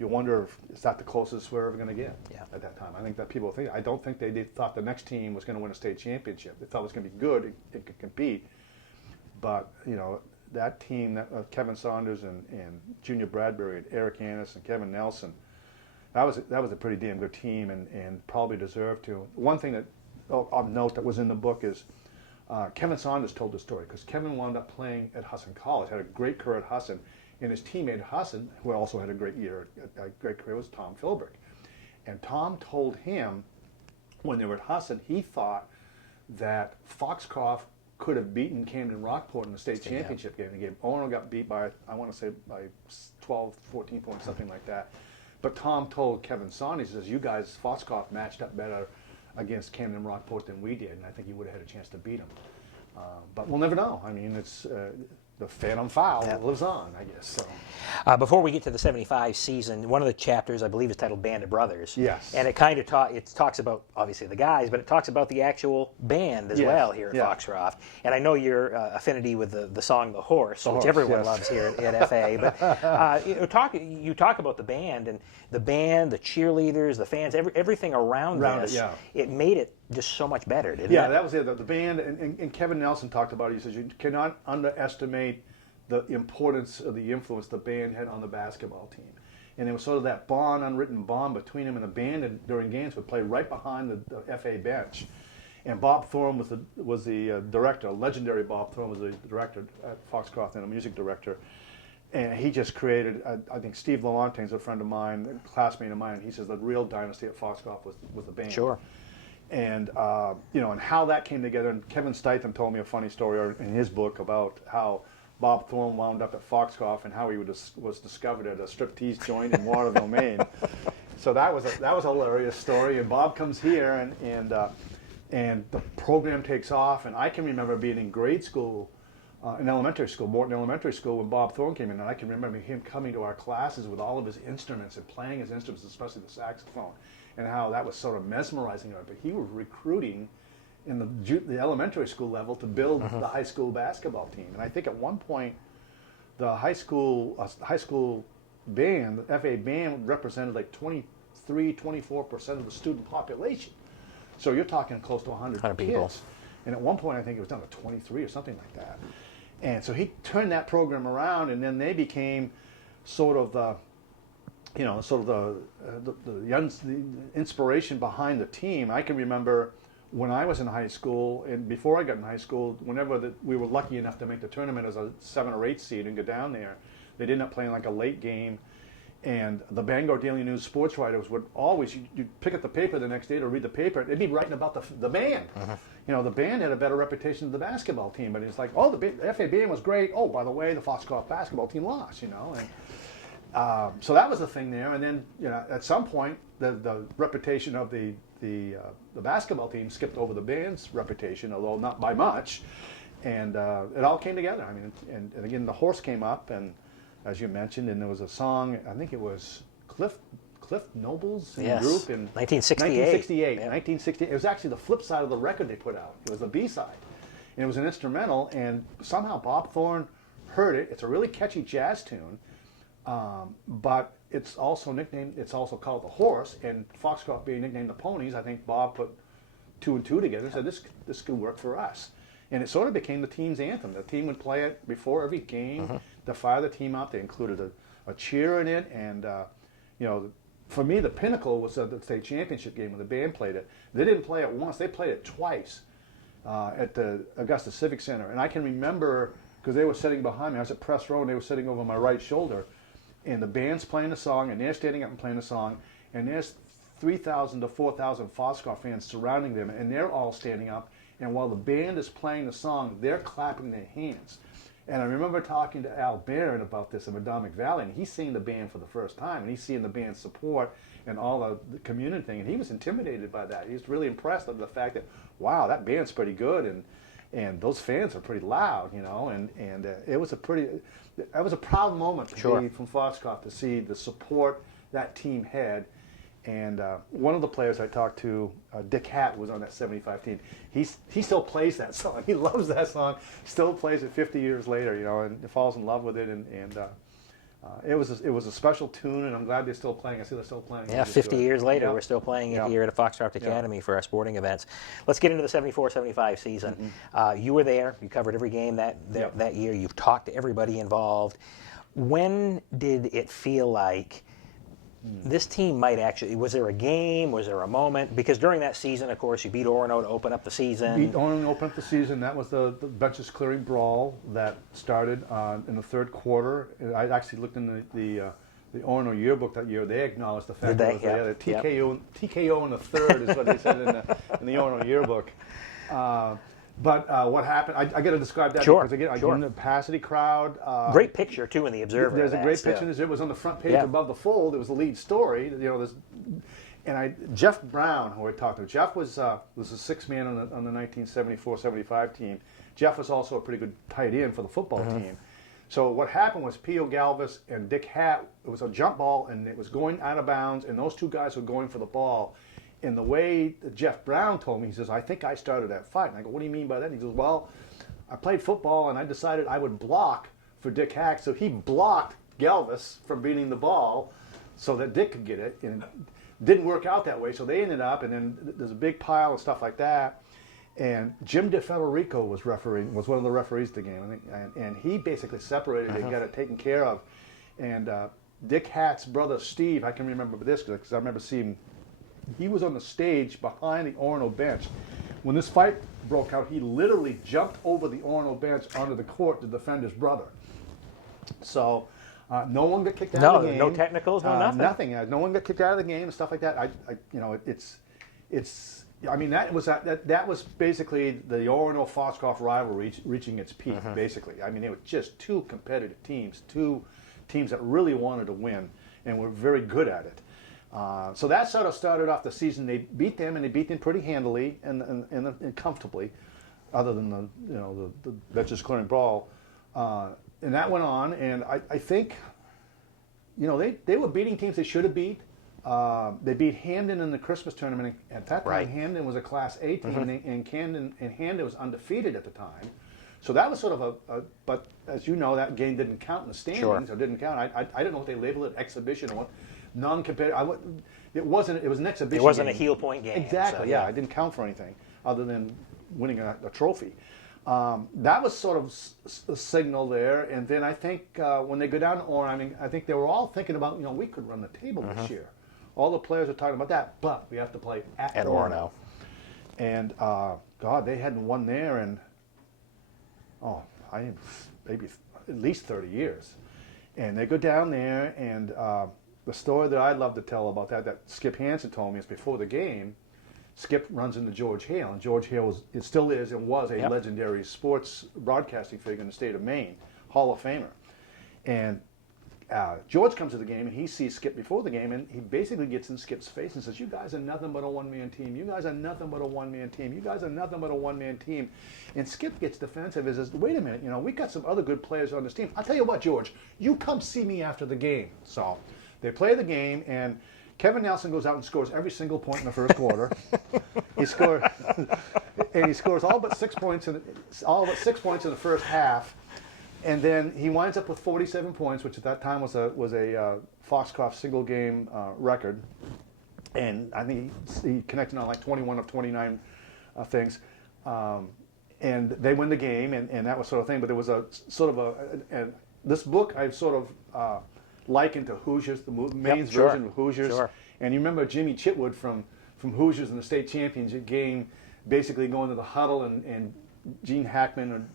you wonder if is that the closest we're ever going to get at that time. I think that people think. I don't think they thought the next team was going to win a state championship. They thought it was going to be good, it could compete, but that team, Kevin Saunders and Junior Bradbury and Eric Annis and Kevin Nelson, that was a pretty damn good team, and probably deserved to. One thing that of note that was in the book is Kevin Saunders told the story because Kevin wound up playing at Husson College, had a great career at Husson, and his teammate Husson, who also had a great career, was Tom Philbrick. And Tom told him when they were at Husson, he thought that Foxcroft could have beaten Camden Rockport in the state championship game. The game Orono got beat by, I want to say, by 12, 14 points, something like that. But Tom told Kevin Saunders, he says, you guys, Foxcroft matched up better against Camden Rockport than we did, and I think you would have had a chance to beat him. But we'll never know. I mean, it's the phantom foul lives on, I guess. So. Before we get to the 75 season, one of the chapters, I believe, is titled Band of Brothers. Yes. And it kind of talks about, obviously, the guys, but it talks about the actual band as well here at Foxcroft. And I know your affinity with the song The Horse, which everyone loves here at FA. But you talk about the band, and the cheerleaders, the fans, everything around this. It made it just so much better, didn't it? Yeah, that was it. The band, and Kevin Nelson talked about it. He says you cannot underestimate the importance of the influence the band had on the basketball team. And it was sort of that bond, unwritten bond between him and the band, and during games would play right behind the FA bench. And Bob Thorne was the director, legendary Bob Thorne was the director at Foxcroft and a music director. And he just created, I think Steve Lamontagne is a friend of mine, a classmate of mine, and he says the real dynasty at Foxcroft was the band. Sure. And and how that came together. And Kevin Steichen told me a funny story in his book about how Bob Thorne wound up at Foxcroft and how he was discovered at a striptease joint in Waterville, Maine. So that was a hilarious story. And Bob comes here, and the program takes off. And I can remember being in grade school, in elementary school, Morton Elementary School, when Bob Thorne came in, and I can remember him coming to our classes with all of his instruments and playing his instruments, especially the saxophone, and how that was sort of mesmerizing. But he was recruiting in the elementary school level to build the high school basketball team. And I think at one point, the high school band, the FA band represented like 24% of the student population. So you're talking close to 100 people. kids. And at one point, I think it was down to 23 or something like that. And so he turned that program around, and then they became sort of the inspiration behind the team. I can remember when I was in high school, and before I got in high school, whenever we were lucky enough to make the tournament as a 7 or 8 seed and go down there, they'd end up playing like a late game. And the Bangor Daily News sports writers would always, you'd pick up the paper the next day to read the paper, they'd be writing about the band. You know, the band had a better reputation than the basketball team, but it's like, oh, the FA band was great. Oh, by the way, the Foxcroft basketball team lost, you know. And so that was the thing there. And then, you know, at some point, the reputation of the basketball team skipped over the band's reputation, although not by much. And it all came together. I mean, and again, the horse came up, and as you mentioned, and there was a song, I think it was Cliff Noble's group in 1968. Yeah. 1968. It was actually the flip side of the record they put out. It was the B-side. And it was an instrumental, and somehow Bob Thorne heard it. It's a really catchy jazz tune, but it's also called The Horse, and Foxcroft being nicknamed the Ponies, I think Bob put 2 and 2 together and said, this could work for us. And it sort of became the team's anthem. The team would play it before every game to fire the team out. They included a cheer in it, and you know, for me, the pinnacle was the state championship game when the band played it. They didn't play it once; they played it twice at the Augusta Civic Center. And I can remember because they were sitting behind me. I was at press row, and they were sitting over my right shoulder. And the band's playing a song, and they're standing up and playing a song, and there's 3,000 to 4,000 Foxcroft fans surrounding them, and they're all standing up. And while the band is playing the song, they're clapping their hands. And I remember talking to Al Barron about this in Madomic Valley, and he's seeing the band for the first time, and he's seeing the band's support and all the community thing, and he was intimidated by that. He was really impressed with the fact that, wow, that band's pretty good, and those fans are pretty loud, you know, and it was a proud moment for me from Foxcroft to see the support that team had. And one of the players I talked to, Dick Hatt, was on that 75 team. He still plays that song. He loves that song. Still plays it 50 years later, you know, and falls in love with it. And it was a special tune, and I'm glad they're still playing. I see they're still playing. Yeah, 50 years later, we're still playing it here at Foxcroft Academy for our sporting events. Let's get into the 74-75 season. You were there. You covered every game that year. You've talked to everybody involved. When did it feel like this team might actually, was there a game, was there a moment? Because during that season, of course, you beat Orono to open up the season. Beat Orono to open up the season. That was the benches clearing brawl that started in the third quarter. I actually looked in the Orono yearbook that year. They acknowledged the fact that the TKO in the third is what they said in the Orono yearbook. But what happened, I got to describe that because, again, I in the capacity crowd. Great picture, too, in the Observer. There's a great picture. It was on the front page above the fold. It was the lead story. You know, Jeff Brown, who I talked to, Jeff was a sixth man on the 1974-75 team. Jeff was also a pretty good tight end for the football team. So what happened was P.O. Galvis and Dick Hatt, it was a jump ball, and it was going out of bounds, and those two guys were going for the ball. And the way that Jeff Brown told me, he says, I think I started that fight. And I go, what do you mean by that? And he goes, well, I played football, and I decided I would block for Dick Hack. So he blocked Galvis from beating the ball so that Dick could get it. And it didn't work out that way. So they ended up, and then there's a big pile and stuff like that. And Jim DeFederico was one of the referees of the game. And he basically separated it and got it taken care of. And Dick Hatt's brother, Steve, I can remember this because I remember seeing he was on the stage behind the Orono bench. When this fight broke out, he literally jumped over the Orono bench onto the court to defend his brother. So no one got kicked out of the game. No technicals, no nothing. Nothing. No one got kicked out of the game and stuff like that. I mean, that was basically the Orono Foxcroft rivalry reaching its peak. Basically, I mean, they were just two competitive teams, two teams that really wanted to win and were very good at it. So that sort of started off the season. They beat them, and they beat them pretty handily and comfortably, other than the benches clearing brawl. And that went on, and I think, they were beating teams they should have beat. They beat Hamden in the Christmas tournament. At that time, Hamden was a Class A team, and Hamden was undefeated at the time. So that was sort of but as you know, that game didn't count in the standings, or didn't count. I didn't know what they labeled it, exhibition or what, non-competitive. It was an exhibition. It wasn't game. a heel point game. Exactly, so, yeah. I didn't count for anything other than winning a trophy. That was sort of a signal there. And then I think when they go down to Orno, I mean, I think they were all thinking about, we could run the table this year. All the players are talking about that, but we have to play at Orno. And God, they hadn't won there in, maybe at least 30 years. And they go down there, and the story that I'd love to tell about that Skip Hansen told me is before the game, Skip runs into George Hale, and George Hale still is and was a legendary sports broadcasting figure in the state of Maine, Hall of Famer. And George comes to the game, and he sees Skip before the game, and he basically gets in Skip's face and says, "You guys are nothing but a one-man team. You guys are nothing but a one-man team. You guys are nothing but a one-man team." And Skip gets defensive and says, "Wait a minute, we got some other good players on this team. I'll tell you what, George, you come see me after the game." So they play the game, and Kevin Nelson goes out and scores every single point in the first quarter. He scores all but 6 points in the first half, and then he winds up with 47 points, which at that time was a Foxcroft single game record, and I think he connected on like 21 of 29 things, and they win the game, and that was sort of thing. But there was a sort of this book I've sort of likened to Hoosiers, the Maine's version of Hoosiers. Sure. And you remember Jimmy Chitwood from Hoosiers in the state championship game, basically going to the huddle, and Gene Hackman and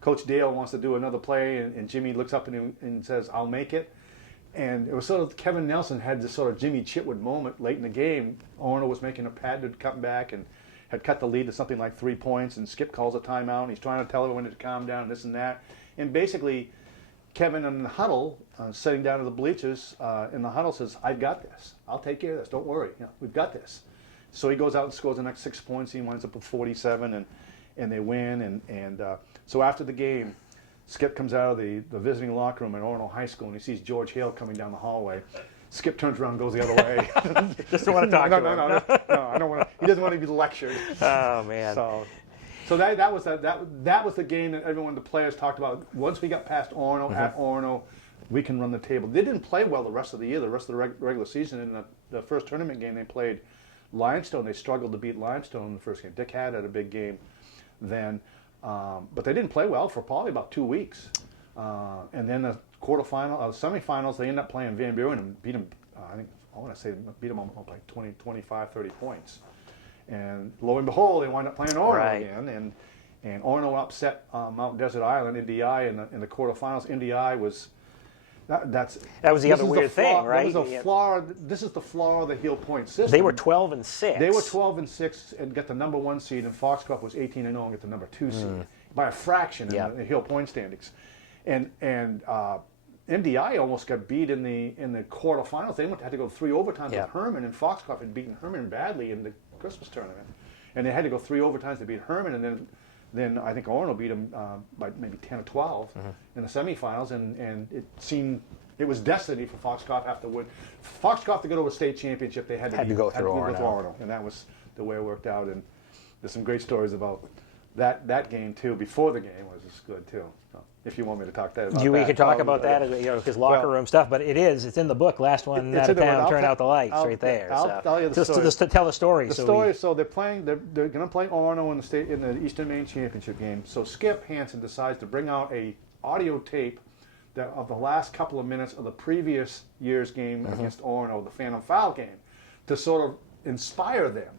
Coach Dale wants to do another play, and Jimmy looks up at him and says, "I'll make it." And it was sort of Kevin Nelson had this sort of Jimmy Chitwood moment late in the game. Orno was making a patented comeback and had cut the lead to something like 3 points, and Skip calls a timeout, and he's trying to tell everyone to calm down and this and that. And basically, Kevin in the huddle, sitting down to the bleachers in the huddle, says, "I've got this. I'll take care of this. Don't worry. We've got this." So he goes out and scores the next 6 points. He winds up with 47, and they win. And so after the game, Skip comes out of the visiting locker room at Orno High School, and he sees George Hale coming down the hallway. Skip turns around and goes the other way. Just don't want to talk to him. No, I don't want to. He doesn't want to be lectured. Oh, man. So that was the game that everyone, the players, talked about. Once we got past Orno, at Orno, we can run the table. They didn't play well the rest of the year, the rest of the regular season. In the first tournament game, they played Limestone. They struggled to beat Limestone in the first game. Dick had a big game then, but they didn't play well for probably about 2 weeks. And then the semifinals, they ended up playing Van Buren and beat them. Beat them by 20, 25, 30 points. And lo and behold, they wind up playing Orno again, and Orno upset Mount Desert Island, NDI, in the quarterfinals. NDI was that was the other weird thing, right? This is the flaw of the heel point system. They were 12-6. They were 12-6 and got the number 1 seed, and Foxcroft was 18-0 and got the number 2 seed by a fraction in the heel point standings. And MDI almost got beat in the quarterfinals. They had to go 3 overtimes with Herman, and Foxcroft had beaten Herman badly in the Christmas tournament, and they had to go 3 overtimes to beat Herman, and then I think Orno beat them by maybe 10 or 12 in the semifinals, and it was destiny for Foxcroft after win. Foxcroft to go to a state championship, they had to go through Orno, and that was the way it worked out. And there's some great stories about that game too. Before the game was good too. So, if you want me to talk about that. We can talk about that, because locker room stuff, but it's in the book. Last one out of town, turn out the lights, right there. I'll tell you the story. Just to tell the story. So they're playing. They're going to play Orno in the Eastern Maine Championship game. So Skip Hansen decides to bring out a audio tape of the last couple of minutes of the previous year's game against Orno, the Phantom Foul game, to sort of inspire them.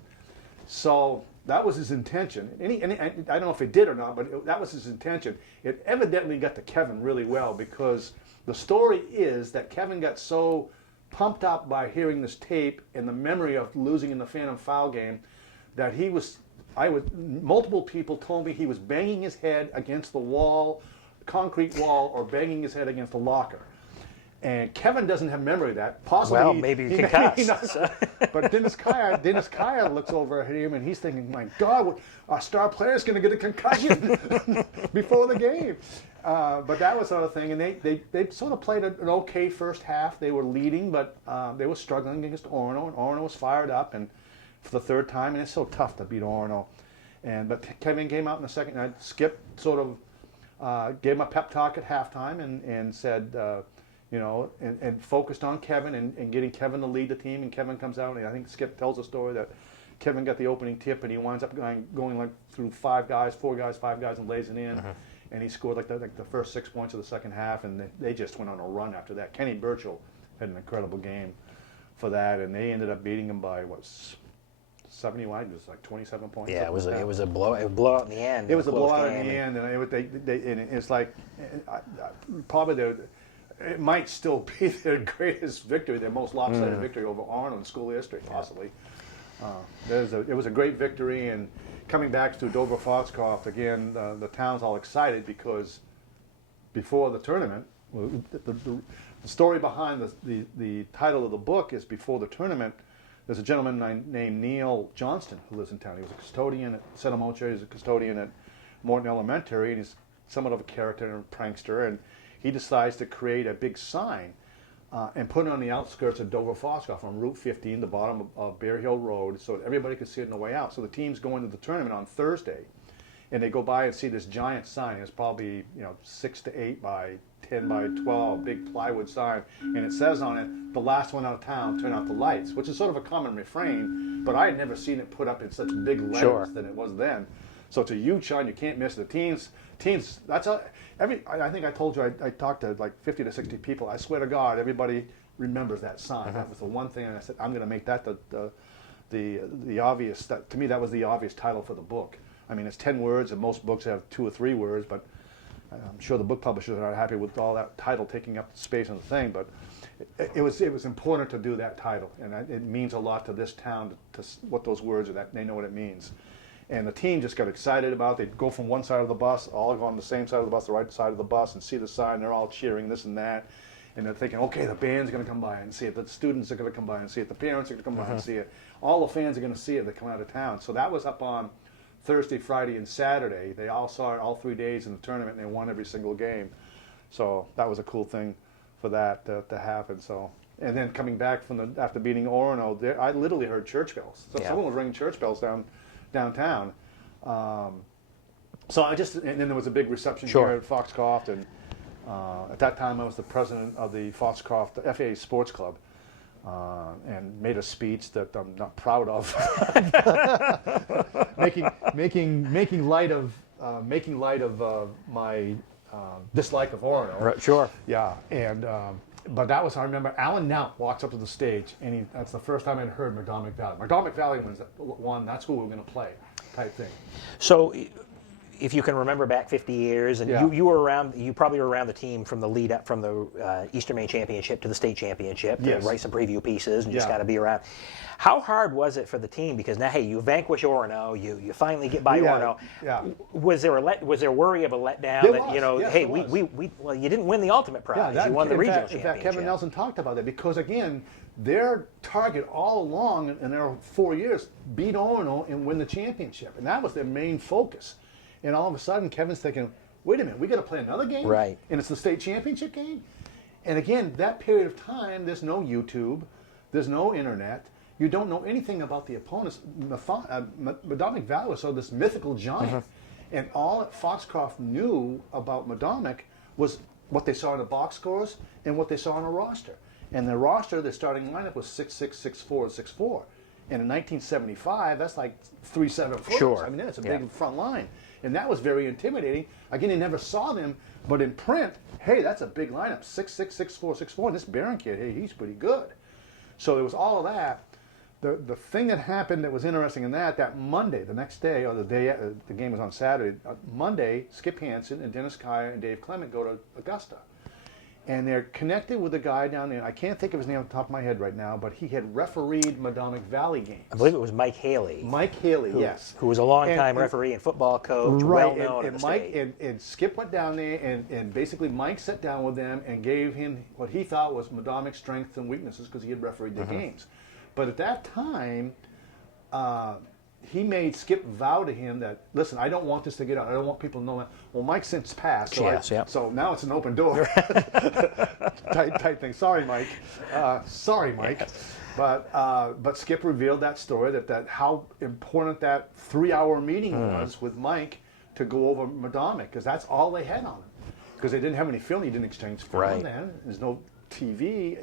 So that was his intention. I don't know if it did or not, but that was his intention. It evidently got to Kevin really well, because the story is that Kevin got so pumped up by hearing this tape and the memory of losing in the Phantom Foul game that multiple people told me he was banging his head against the wall, concrete wall, or banging his head against a locker. And Kevin doesn't have memory of that. Possibly, maybe concussed. But Dennis Kaya looks over at him, and he's thinking, "My God, our star player is going to get a concussion before the game." But that was sort of thing, and they sort of played an okay first half. They were leading, but they were struggling against Orno, and Orno was fired up, and for the third time, and it's so tough to beat Orno. But Kevin came out in the second night. Skip sort of gave him a pep talk at halftime and said, and focused on Kevin and getting Kevin to lead the team. And Kevin comes out, and I think Skip tells a story that Kevin got the opening tip, and he winds up going like through 5 guys, 4 guys, 5 guys, and lays it in. And he scored like the first 6 points of the second half, and they just went on a run after that. Kenny Burchell had an incredible game for that, and they ended up beating him by 71. It was like 27 points. Yeah, it was a blowout in the end. It was a blowout in the end, and it's like probably it might still be their greatest victory, their most lopsided victory over Arnold in school history, possibly. It was a great victory, and coming back to Dover Foxcroft again, the town's all excited because before the tournament, the story behind the title of the book is before the tournament. There's a gentleman named Neil Johnston who lives in town. He was a custodian at Settlemocha. He's a custodian at Morton Elementary, and he's somewhat of a character and a prankster. And he decides to create a big sign and put it on the outskirts of Dover Foxcroft on Route 15, the bottom of Bear Hill Road, so that everybody could see it on the way out. So the team's going to the tournament on Thursday, and they go by and see this giant sign. It's probably 6 to 8 by 10 by 12, big plywood sign, and it says on it, "The last one out of town, turn out the lights," which is sort of a common refrain, but I had never seen it put up in such big letters than it was then. So it's a huge sign, you can't miss it. The teams, I think I told you I talked to like 50 to 60 people. I swear to God, everybody remembers that sign. That was the one thing, and I said, I'm going to make that the obvious, to me that was the obvious title for the book. I mean, it's 10 words, and most books have 2 or 3 words, but I'm sure the book publishers are not happy with all that title taking up space on the thing, but it was important to do that title, and it means a lot to this town, to what those words are, that they know what it means. And the team just got excited about it. They'd go from one side of the bus, all go on the same side of the bus, the right side of the bus, and see the sign. They're all cheering this and that. And they're thinking, okay, the band's going to come by and see it. The students are going to come by and see it. The parents are going to come by and see it. All the fans are going to see it that come out of town. So that was up on Thursday, Friday, and Saturday. They all saw it all 3 days in the tournament, and they won every single game. So that was a cool thing for that to happen. So, and then coming back after beating Orono, I literally heard church bells. So someone was ringing church bells downtown. So and then there was a big reception here at Foxcroft, and at that time I was the president of the Foxcroft FA Sports Club, and made a speech that I'm not proud of, making light of my dislike of Orono. Right, sure. Yeah, and but that was, I remember Alan Nount walks up to the stage, and that's the first time I'd heard McDonough Valley. McDonough Valley won, that's who we're going to play, type thing. So, if you can remember back 50 years, and you were around, you probably were around the team from the lead up from the Eastern Maine Championship to the state championship, to write some preview pieces and just kind of be around. How hard was it for the team? Because now, hey, you vanquish Orono, you finally get by Orono. Yeah. Was there worry of a letdown well, you didn't win the ultimate prize. You won the regional championship. In fact, Kevin Nelson talked about that because, again, their target all along in their 4 years, beat Orono and win the championship. And that was their main focus. And all of a sudden, Kevin's thinking, wait a minute, we got to play another game? Right. And it's the state championship game? And again, that period of time, there's no YouTube, there's no internet. You don't know anything about the opponents. Madomic Valley was this mythical giant. And all that Foxcroft knew about Madomic was what they saw in the box scores and what they saw on a roster. And the roster, their starting lineup was 6'6", 6'4", and 6'4". And in 1975, that's like 3 7-footers. Sure. I mean, that's a big front line. And that was very intimidating. Again, he never saw them, but in print, hey, that's a big lineup. 6'6", 6'4", 6'4", and this Barron kid, hey, he's pretty good. So there was all of that. The thing that happened that was interesting in that Monday, the next day, or the day, the game was on Saturday, Monday, Skip Hansen and Dennis Kaya and Dave Clement go to Augusta. And they're connected with a guy down there. I can't think of his name off the top of my head right now, but he had refereed Madomic Valley games. I believe it was Mike Haley. Mike Haley, yes. Who was a long-time referee and football coach, well-known in the state. And Skip went down there, and basically Mike sat down with them and gave him what he thought was Madomic's strengths and weaknesses because he had refereed the games. But at that time, he made Skip vow to him that, listen, I don't want this to get out. I don't want people to know that. Well, Mike since passed, so now it's an open door type thing. Sorry, Mike. But Skip revealed that story, that how important that 3-hour meeting was with Mike to go over Madomic, because that's all they had on him. Because they didn't have any film, he didn't exchange film then. There's no TV,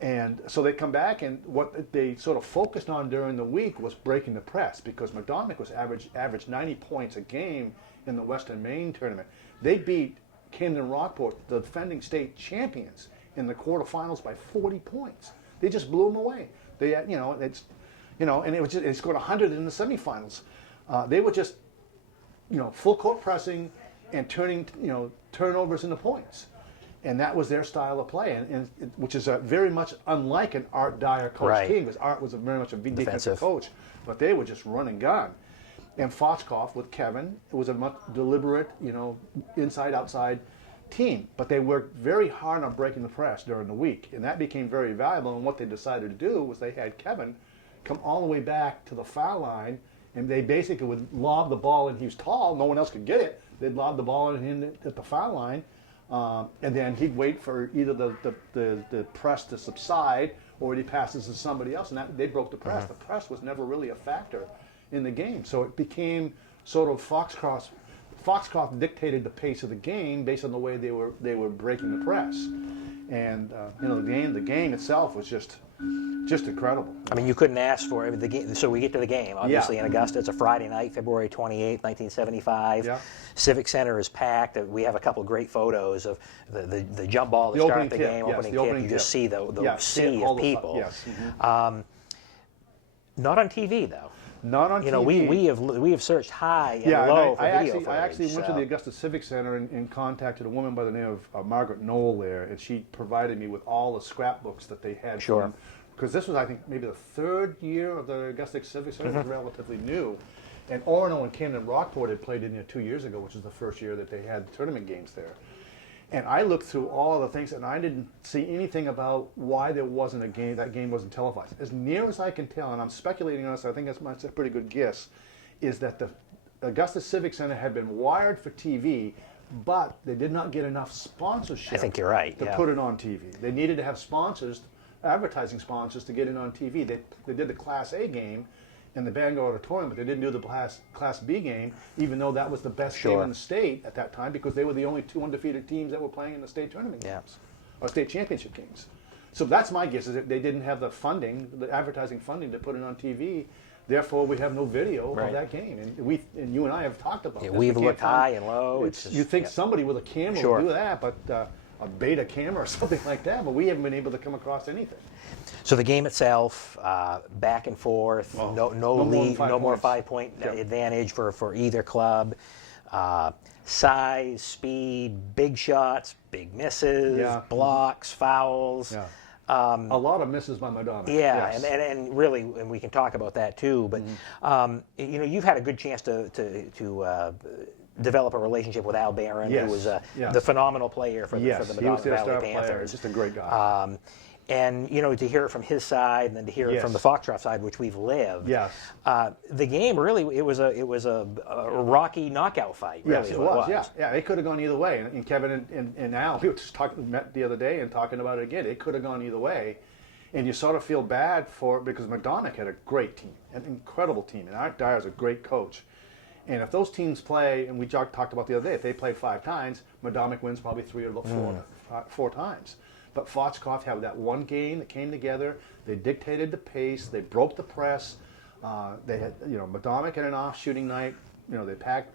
and so they come back, and what they sort of focused on during the week was breaking the press, because Madomic was averaged 90 points a game in the Western Maine tournament. They beat Camden Rockport, the defending state champions, in the quarterfinals by 40 points. They just blew them away. They, and it was just, it scored 100 in the semifinals. They were just, full court pressing and turning, turnovers into points. And that was their style of play, which is very much unlike an Art Dyer coach team, because Art was very much a defensive coach, but they were just run and gun. And Foxcroft with Kevin, it was a much deliberate, inside-outside team. But they worked very hard on breaking the press during the week, and that became very valuable. And what they decided to do was they had Kevin come all the way back to the foul line, and they basically would lob the ball, and he was tall, no one else could get it. They'd lob the ball in at the foul line, and then he'd wait for either the press to subside or he'd pass it to somebody else, and they broke the press. The press was never really a factor in the game, so it became sort of Foxcroft dictated the pace of the game based on the way they were breaking the press, and the game itself was just incredible. I mean, you couldn't ask for it. The game. So we get to the game. Obviously, in Augusta, it's a Friday night, February 28th, 1975. Yeah. Civic Center is packed. We have a couple great photos of the jump ball to start the game, opening tip. You just see the sea of people. Yes. Not on TV though. Not on TV. We have searched high and low for video footage. I actually went to the Augusta Civic Center and contacted a woman by the name of Margaret Knoll there, and she provided me with all the scrapbooks that they had. Sure. Because this was, I think, maybe the third year of the Augusta Civic Center. It was relatively new. And Orono and Camden Rockport had played in there 2 years ago, which was the first year that they had tournament games there. And I looked through all the things, and I didn't see anything about why there wasn't a game, that game wasn't televised. As near as I can tell, and I'm speculating on this, I think that's a pretty good guess, is that the Augusta Civic Center had been wired for TV, but they did not get enough sponsorship. I think you're right. To put it on TV. They needed to have sponsors, advertising sponsors, to get it on TV. They did the Class A game in the Bangor Auditorium, but they didn't do the Class B game, even though that was the best game in the state at that time, because they were the only two undefeated teams that were playing in the state tournament games, or state championship games. So that's my guess, is that they didn't have the funding, the advertising funding, to put it on TV. Therefore, we have no video of that game, and you and I have talked about this. We've looked high and low. You think somebody with a camera would do that, but a beta camera or something like that, but we haven't been able to come across anything. So the game itself, back and forth, no lead, no more 5-point advantage for either club. Size, speed, big shots, big misses, blocks, fouls. Yeah. A lot of misses by Madonna. Yeah, yes. and really, and we can talk about that too. But you've had a good chance to develop a relationship with Al Barron, who was the phenomenal player for the Madonna Valley Panthers. Just a great guy. And to hear it from his side, and then to hear it from the Foxcroft side, which we've lived. Yes. The game really, it was a rocky knockout fight. Really, yes, it was. Yeah. It could have gone either way. And Kevin and Al, we were just met the other day and talking about it again. It could have gone either way, and you sort of feel bad because McDonagh had a great team, an incredible team, and Art Dyer's a great coach. And if those teams play, and we talked about the other day, if they play 5 times, Madonic wins probably 3 or 4 times. But Foxcroft had that one game that came together. They dictated the pace. They broke the press. They had, Madonic had an off shooting night.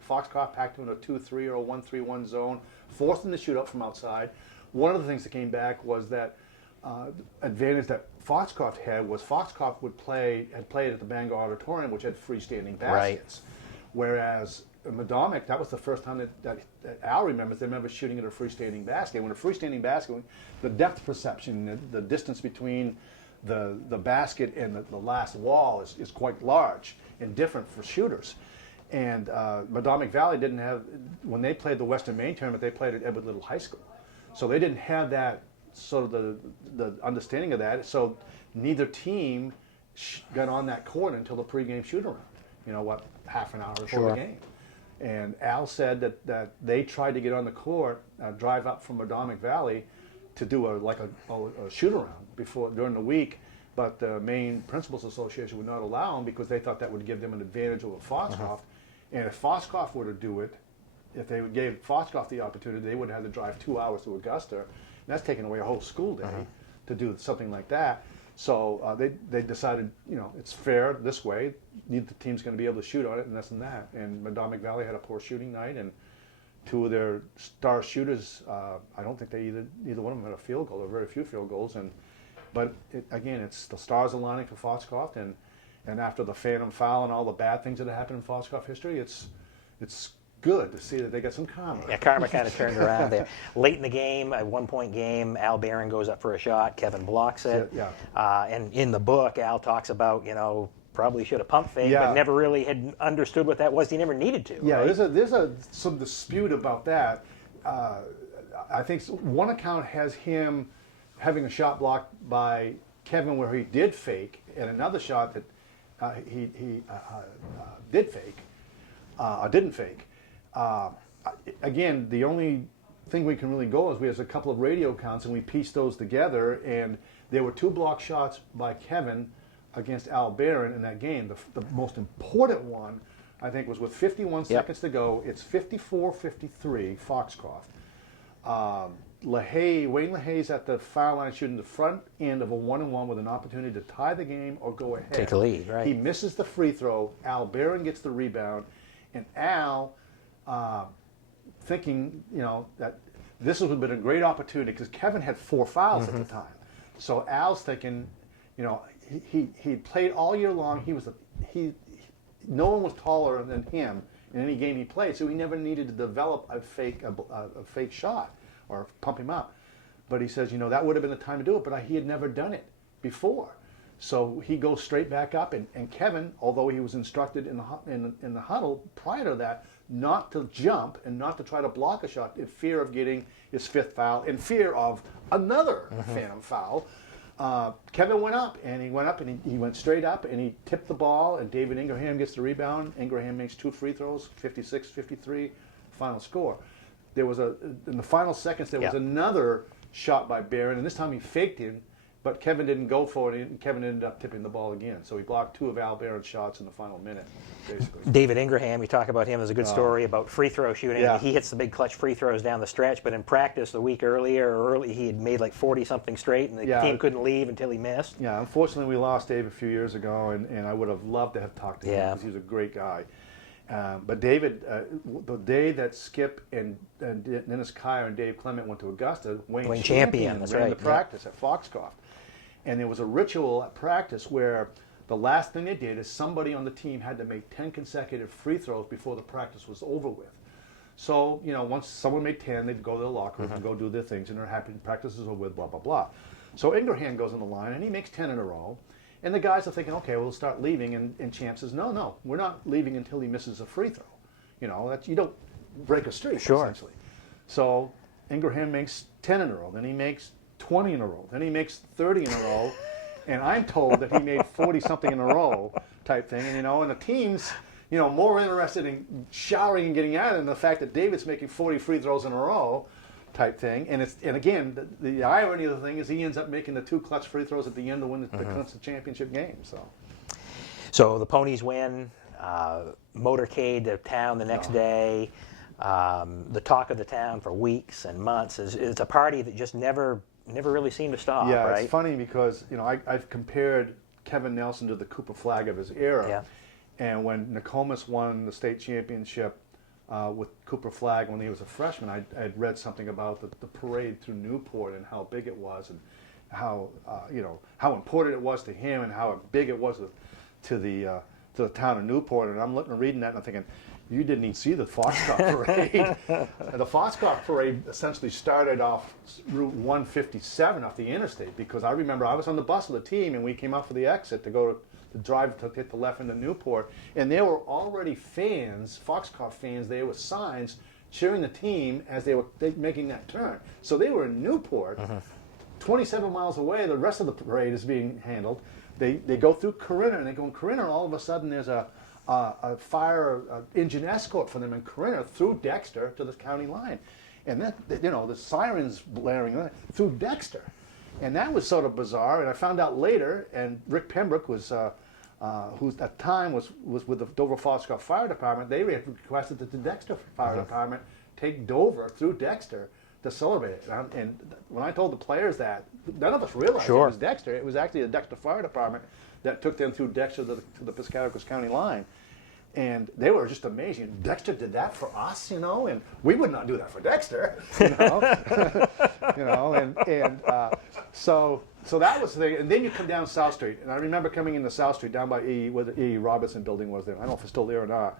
Foxcroft packed them in a 2-3 or a 1-3-1 zone, forced them to shoot up from outside. One of the things that came back was that advantage that Foxcroft had was Foxcroft had played at the Bangor Auditorium, which had freestanding baskets. Whereas Madonic, that was the first time that Al remembers, they remember shooting at a freestanding basket. When a freestanding basket, the depth perception, the distance between the basket and the last wall is quite large and different for shooters. And Madonic Valley didn't have, when they played the Western Maine tournament, they played at Edward Little High School. So they didn't have that sort of the understanding of that. So neither team got on that court until the pregame shoot around, half an hour before the game. And Al said that they tried to get on the court, drive up from Madonic Valley to do a shoot around during the week, but the Maine Principals Association would not allow them because they thought that would give them an advantage over Foxcroft. And if Foxcroft were to do it, if they gave Foxcroft the opportunity, they would have to drive 2 hours to Augusta. And that's taking away a whole school day to do something like that. So they decided, it's fair this way. The team's going to be able to shoot on it, and this and that. And Madomic Valley had a poor shooting night, and two of their star shooters, I don't think either one of them had a field goal. There were very few field goals. But again, it's the stars aligning for Foxcroft, and after the phantom foul and all the bad things that have happened in Foxcroft history, it's good to see that they got some karma. Yeah, karma kind of turned around there. Late in the game, a 1-point game, Al Barron goes up for a shot. Kevin blocks it. Yeah. And in the book, Al talks about, probably should have pump fake, but never really had understood what that was. He never needed to. Yeah, right? there's some dispute about that. I think one account has him having a shot blocked by Kevin where he did fake, and another shot that he did fake, or didn't fake. Again, the only thing we can really go is we have a couple of radio counts, and we pieced those together, and there were 2 block shots by Kevin against Al Barron in that game. The most important one, I think, was with 51 seconds to go. It's 54-53, Foxcroft. Wayne LaHaye's at the foul line shooting the front end of a 1-on-1 with an opportunity to tie the game or go ahead. Take a lead, right. He misses the free throw. Al Barron gets the rebound, and Al, thinking, that this would have been a great opportunity because Kevin had 4 fouls at the time. So Al's thinking, he played all year long. No one was taller than him in any game he played, so he never needed to develop a fake shot or pump him up. But he says, that would have been the time to do it, but he had never done it before. So he goes straight back up, and Kevin, although he was instructed in the huddle prior to that, not to jump and not to try to block a shot in fear of getting his 5th foul, in fear of another phantom foul. Kevin went up, and he went straight up, and he tipped the ball, and David Ingraham gets the rebound. Ingraham makes 2 free throws, 56-53, final score. There was in the final seconds, there was another shot by Barron, and this time he faked him, but Kevin didn't go for it, and Kevin ended up tipping the ball again. So he blocked 2 of Al Barron's shots in the final minute, basically. David Ingraham, you talk about him as a good story about free throw shooting. Yeah. He hits the big clutch free throws down the stretch, but in practice the week earlier, he had made like 40-something straight, and the team couldn't leave until he missed. Yeah, unfortunately we lost Dave a few years ago, and I would have loved to have talked to him because he was a great guy. But David, the day that Skip and Dennis Kyer and Dave Clement went to Augusta, Wayne Champion ran the practice at Foxcroft. And there was a ritual at practice where the last thing they did is somebody on the team had to make 10 consecutive free throws before the practice was over with. So, once someone made 10, they'd go to the locker room and go do their things, and they're happy the practice is over with, blah, blah, blah. So Ingraham goes on the line, and he makes 10 in a row. And the guys are thinking, okay, we'll start leaving. And Champ says, no, we're not leaving until he misses a free throw. You don't break a streak, essentially. So Ingraham makes 10 in a row. Then he makes 20 in a row. Then he makes 30 in a row. And I'm told that he made 40-something in a row type thing. And, and the team's, more interested in showering and getting out than the fact that David's making 40 free throws in a row type thing. And again, the irony of the thing is he ends up making the 2 clutch free throws at the end to win the championship game. So the Ponies win, motorcade to town the next day. The talk of the town for weeks and months. It's a party that just never really seemed to stop. Yeah, right? It's funny because I've compared Kevin Nelson to the Cooper Flagg of his era. Yeah. And when Nokomis won the state championship with Cooper Flagg when he was a freshman, I had read something about the parade through Newport and how big it was, and how how important it was to him, and how big it was to the town of Newport. And I'm reading that and I'm thinking, you didn't even see the Foxcroft parade. The Foxcroft parade essentially started off Route 157 off the interstate, because I remember I was on the bus with the team and we came out for the exit to go to drive to hit the left into Newport, and there were already fans, Foxcroft fans, there with signs cheering the team as they were making that turn. So they were in Newport, 27 miles away. The rest of the parade is being handled. They go through Corinna, and they go in Corinna, and all of a sudden there's a fire engine escort for them in Corinna through Dexter to the county line. And then, the sirens blaring through Dexter. And that was sort of bizarre. And I found out later, and Rick Pembroke was, who at the time was with the Dover Foxcroft Fire Department, they requested that the Dexter Fire Department take Dover through Dexter to celebrate it. And when I told the players that, none of us realized it was Dexter. It was actually the Dexter Fire Department that took them through Dexter to the Piscataquis County line. And they were just amazing. Dexter did that for us, you know, and we would not do that for Dexter, you know. You know, so that was the thing. And then you come down South Street, and I remember coming into South Street down by where the E. Robertson building was there. I don't know if it's still there or not.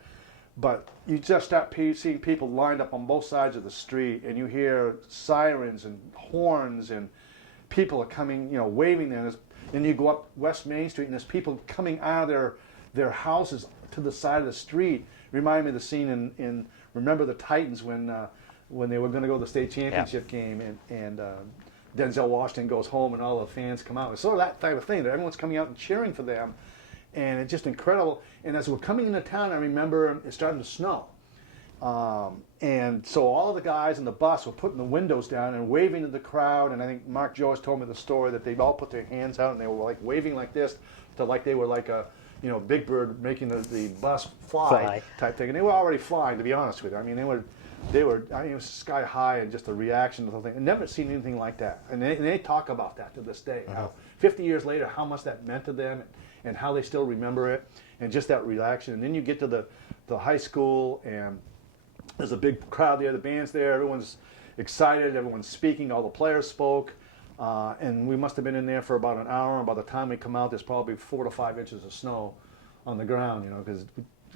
But you just start seeing people lined up on both sides of the street, and you hear sirens and horns, and people are coming, you know, waving there. And you go up West Main Street, and there's people coming out of their houses to the side of the street. Remind me of the scene in Remember the Titans when they were going to go to the state championship game, and Denzel Washington goes home, and all the fans come out. It's sort of that type of thing, that everyone's coming out and cheering for them. And it's just incredible. And as we're coming into town, I remember it's starting to snow. And so all of the guys in the bus were putting the windows down and waving to the crowd. And I think Mark Joyce told me the story that they'd all put their hands out and they were like waving like this, to like they were like a, you know, Big Bird making the bus fly type thing. And they were already flying, to be honest with you. I mean, they were I mean, it was sky high, and just the reaction to the whole thing. I've never seen anything like that. And they talk about that to this day. How 50 years later, how much that meant to them, and how they still remember it, and just that reaction. And then you get to the high school, and there's a big crowd there, the band's there, everyone's excited, everyone's speaking, all the players spoke, and we must have been in there for about an hour, and by the time we come out, there's probably 4 to 5 inches of snow on the ground, you know, because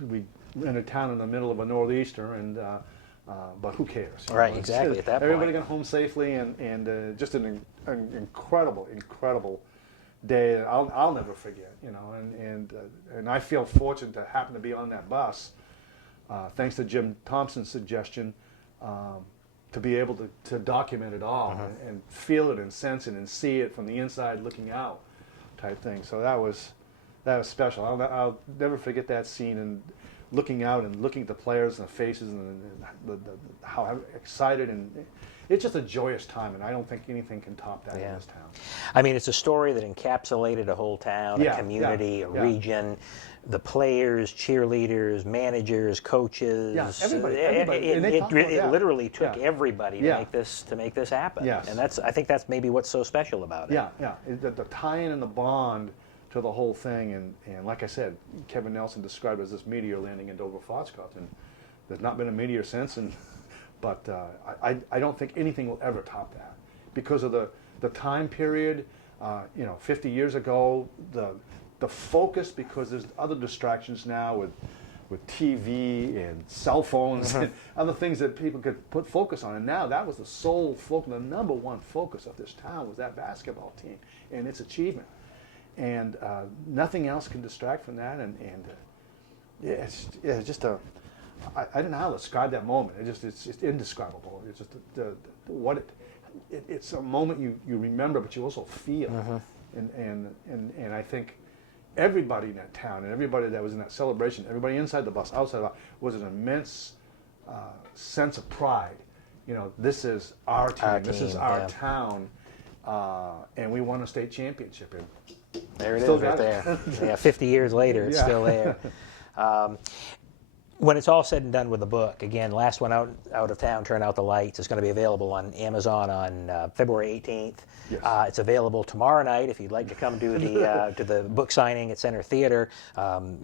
we entered town in the middle of a nor'easter, and but who cares? Right, exactly, at that point. Everybody got home safely, and just an incredible day that I'll never forget, you know, and I feel fortunate to happen to be on that bus, thanks to Jim Thompson's suggestion, to be able to document it all and feel it and sense it and see it from the inside looking out, type thing. So that was special. I'll never forget that scene, and looking out and looking at the players and the faces and how excited, and it's just a joyous time, and I don't think anything can top that in this town. I mean, it's a story that encapsulated a whole town, a community, a region, the players, cheerleaders, managers, coaches. Yeah, everybody. It literally took everybody to make this happen. Yes. And I think that's maybe what's so special about it. Yeah. The tie-in and the bond to the whole thing, and like I said, Kevin Nelson described it as this meteor landing in Dover Foxcroft, and there's not been a meteor since, but I don't think anything will ever top that, because of the time period. 50 years ago, the focus, because there's other distractions now with TV and cell phones and other things that people could put focus on, and now that was the sole focus, the number one focus of this town was that basketball team and its achievement. And nothing else can distract from that, and it's just I don't know how to describe that moment. It's just indescribable. It's just it's a moment you remember, but you also feel, and I think everybody in that town and everybody that was in that celebration, everybody inside the bus, outside the bus, was an immense sense of pride. You know, this is our team, this is our town, and we won a state championship. And there it is, right there. Yeah, 50 years later, it's still there. When it's all said and done with the book, again, last one out of town, Turn Out the Lights, is going to be available on Amazon on February 18th. Yes. It's available tomorrow night if you'd like to come to the book signing at Center Theater.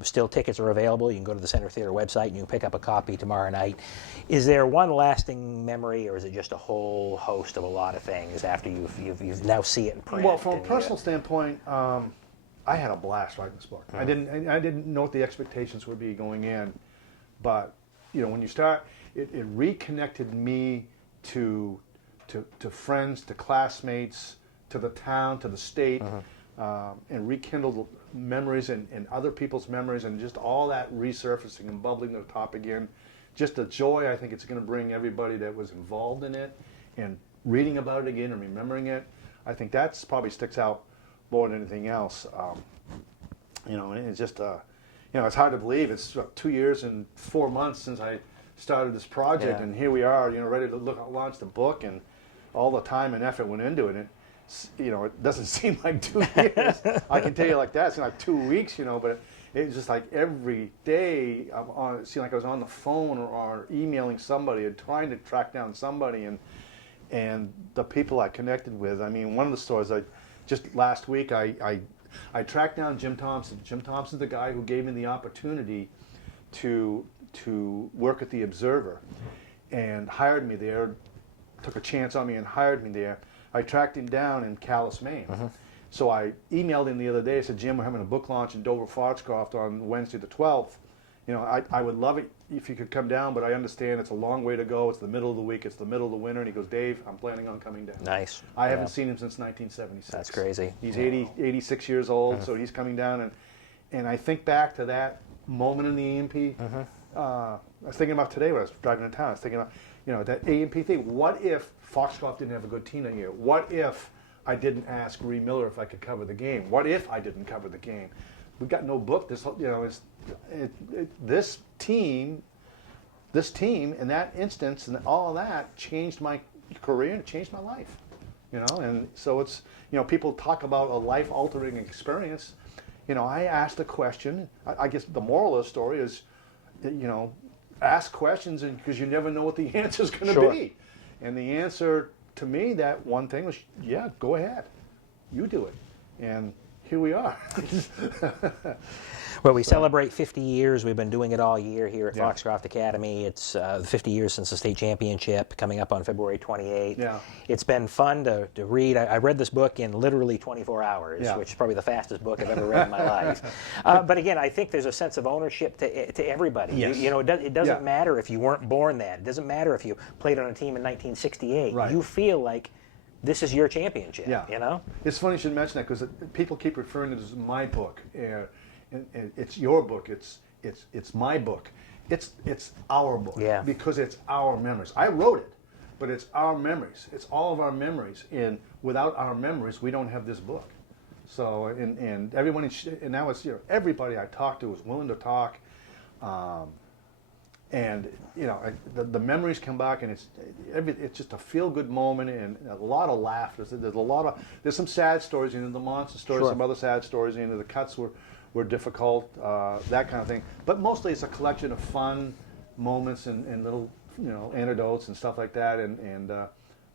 Still, tickets are available. You can go to the Center Theater website and you can pick up a copy tomorrow night. Is there one lasting memory, or is it just a whole host of a lot of things after you now see it in print? Well, from a personal standpoint, I had a blast writing this book. I didn't know what the expectations would be going in. But, you know, when you start, it reconnected me to friends, to classmates, to the town, to the state, and rekindled memories and other people's memories, and just all that resurfacing and bubbling to the top again. Just the joy I think it's going to bring everybody that was involved in it, and reading about it again and remembering it. I think that's probably sticks out more than anything else. And it's just... it's hard to believe. It's 2 years and 4 months since I started this project, and here we are, ready to launch the book, and all the time and effort went into it. you know, it doesn't seem like 2 years. I can tell you like that. It's like 2 weeks, you know, but it was just like every day it seemed like I was on the phone or emailing somebody and trying to track down somebody, and the people I connected with. I mean, one of the stories just last week I tracked down Jim Thompson. Jim Thompson's the guy who gave me the opportunity to work at the Observer and hired me there, took a chance on me and hired me there. I tracked him down in Calais, Maine. So I emailed him the other day. I said, Jim, we're having a book launch in Dover Foxcroft on Wednesday the 12th. You know, I would love it if you could come down, but I understand it's a long way to go. It's the middle of the week. It's the middle of the winter. And he goes, Dave, I'm planning on coming down. Nice. I haven't seen him since 1976. That's crazy. He's 86 years old, so he's coming down. And I think back to that moment in the A&P. I was thinking about today when I was driving in town. I was thinking about, you know, that A&P thing. What if Foxcroft didn't have a good team that year? What if I didn't ask Ree Miller if I could cover the game? What if I didn't cover the game? We've got no book. This, you know, this team in that instance and all of that changed my career and it changed my life. You know, and so it's, you know, people talk about a life-altering experience. You know, I asked a question. I guess the moral of the story is, you know, ask questions because you never know what the answer is going to be. And the answer to me, that one thing was, yeah, go ahead. You do it. And here we are. Well, we celebrate 50 years. We've been doing it all year here at Foxcroft Academy. It's 50 years since the state championship, coming up on February 28th. Yeah. It's been fun to read. I read this book in literally 24 hours, which is probably the fastest book I've ever read in my life. But again, I think there's a sense of ownership to everybody. Yes. You know, it doesn't matter if you weren't born then. It doesn't matter if you played on a team in 1968. Right. You feel like this is your championship, you know? It's funny you should mention that because people keep referring to it as my book. And it's your book. It's my book. It's our book. Yeah. Because it's our memories. I wrote it, but it's our memories. It's all of our memories. And without our memories, we don't have this book. So and everyone and now it's, you know, everybody I talked to was willing to talk. And you know, the memories come back, and it's just a feel-good moment and a lot of laughter. There's some sad stories, you know, the monster stories, some other sad stories. You know, the cuts were difficult, that kind of thing. But mostly, it's a collection of fun moments and little, you know, anecdotes and stuff like that. And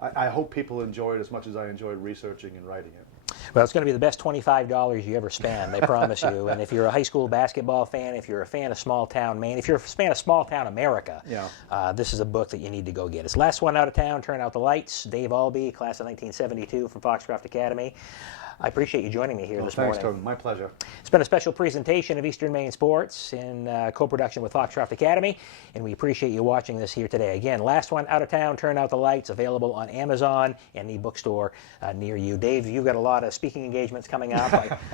I hope people enjoy it as much as I enjoyed researching and writing it. Well, it's going to be the best $25 you ever spend, I promise you. And if you're a high school basketball fan, if you're a fan of small town Maine, if you're a fan of small town America, this is a book that you need to go get. It's Last One Out of Town, Turn Out the Lights. Dave Albee, class of 1972 from Foxcroft Academy. I appreciate you joining me here this morning. Thanks, Toby. My pleasure. It's been a special presentation of Eastern Maine Sports in co-production with Foxcroft Academy, and we appreciate you watching this here today. Again, Last One Out of Town, Turn Out the Lights, available on Amazon and the bookstore near you. Dave, you've got a lot of speaking engagements coming up.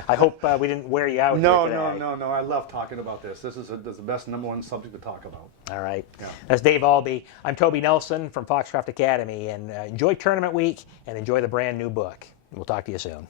I hope we didn't wear you out. No. I love talking about this. This is the best #1 subject to talk about. All right. Yeah. That's Dave Albee. I'm Toby Nelson from Foxcroft Academy, and enjoy tournament week and enjoy the brand new book. We'll talk to you soon.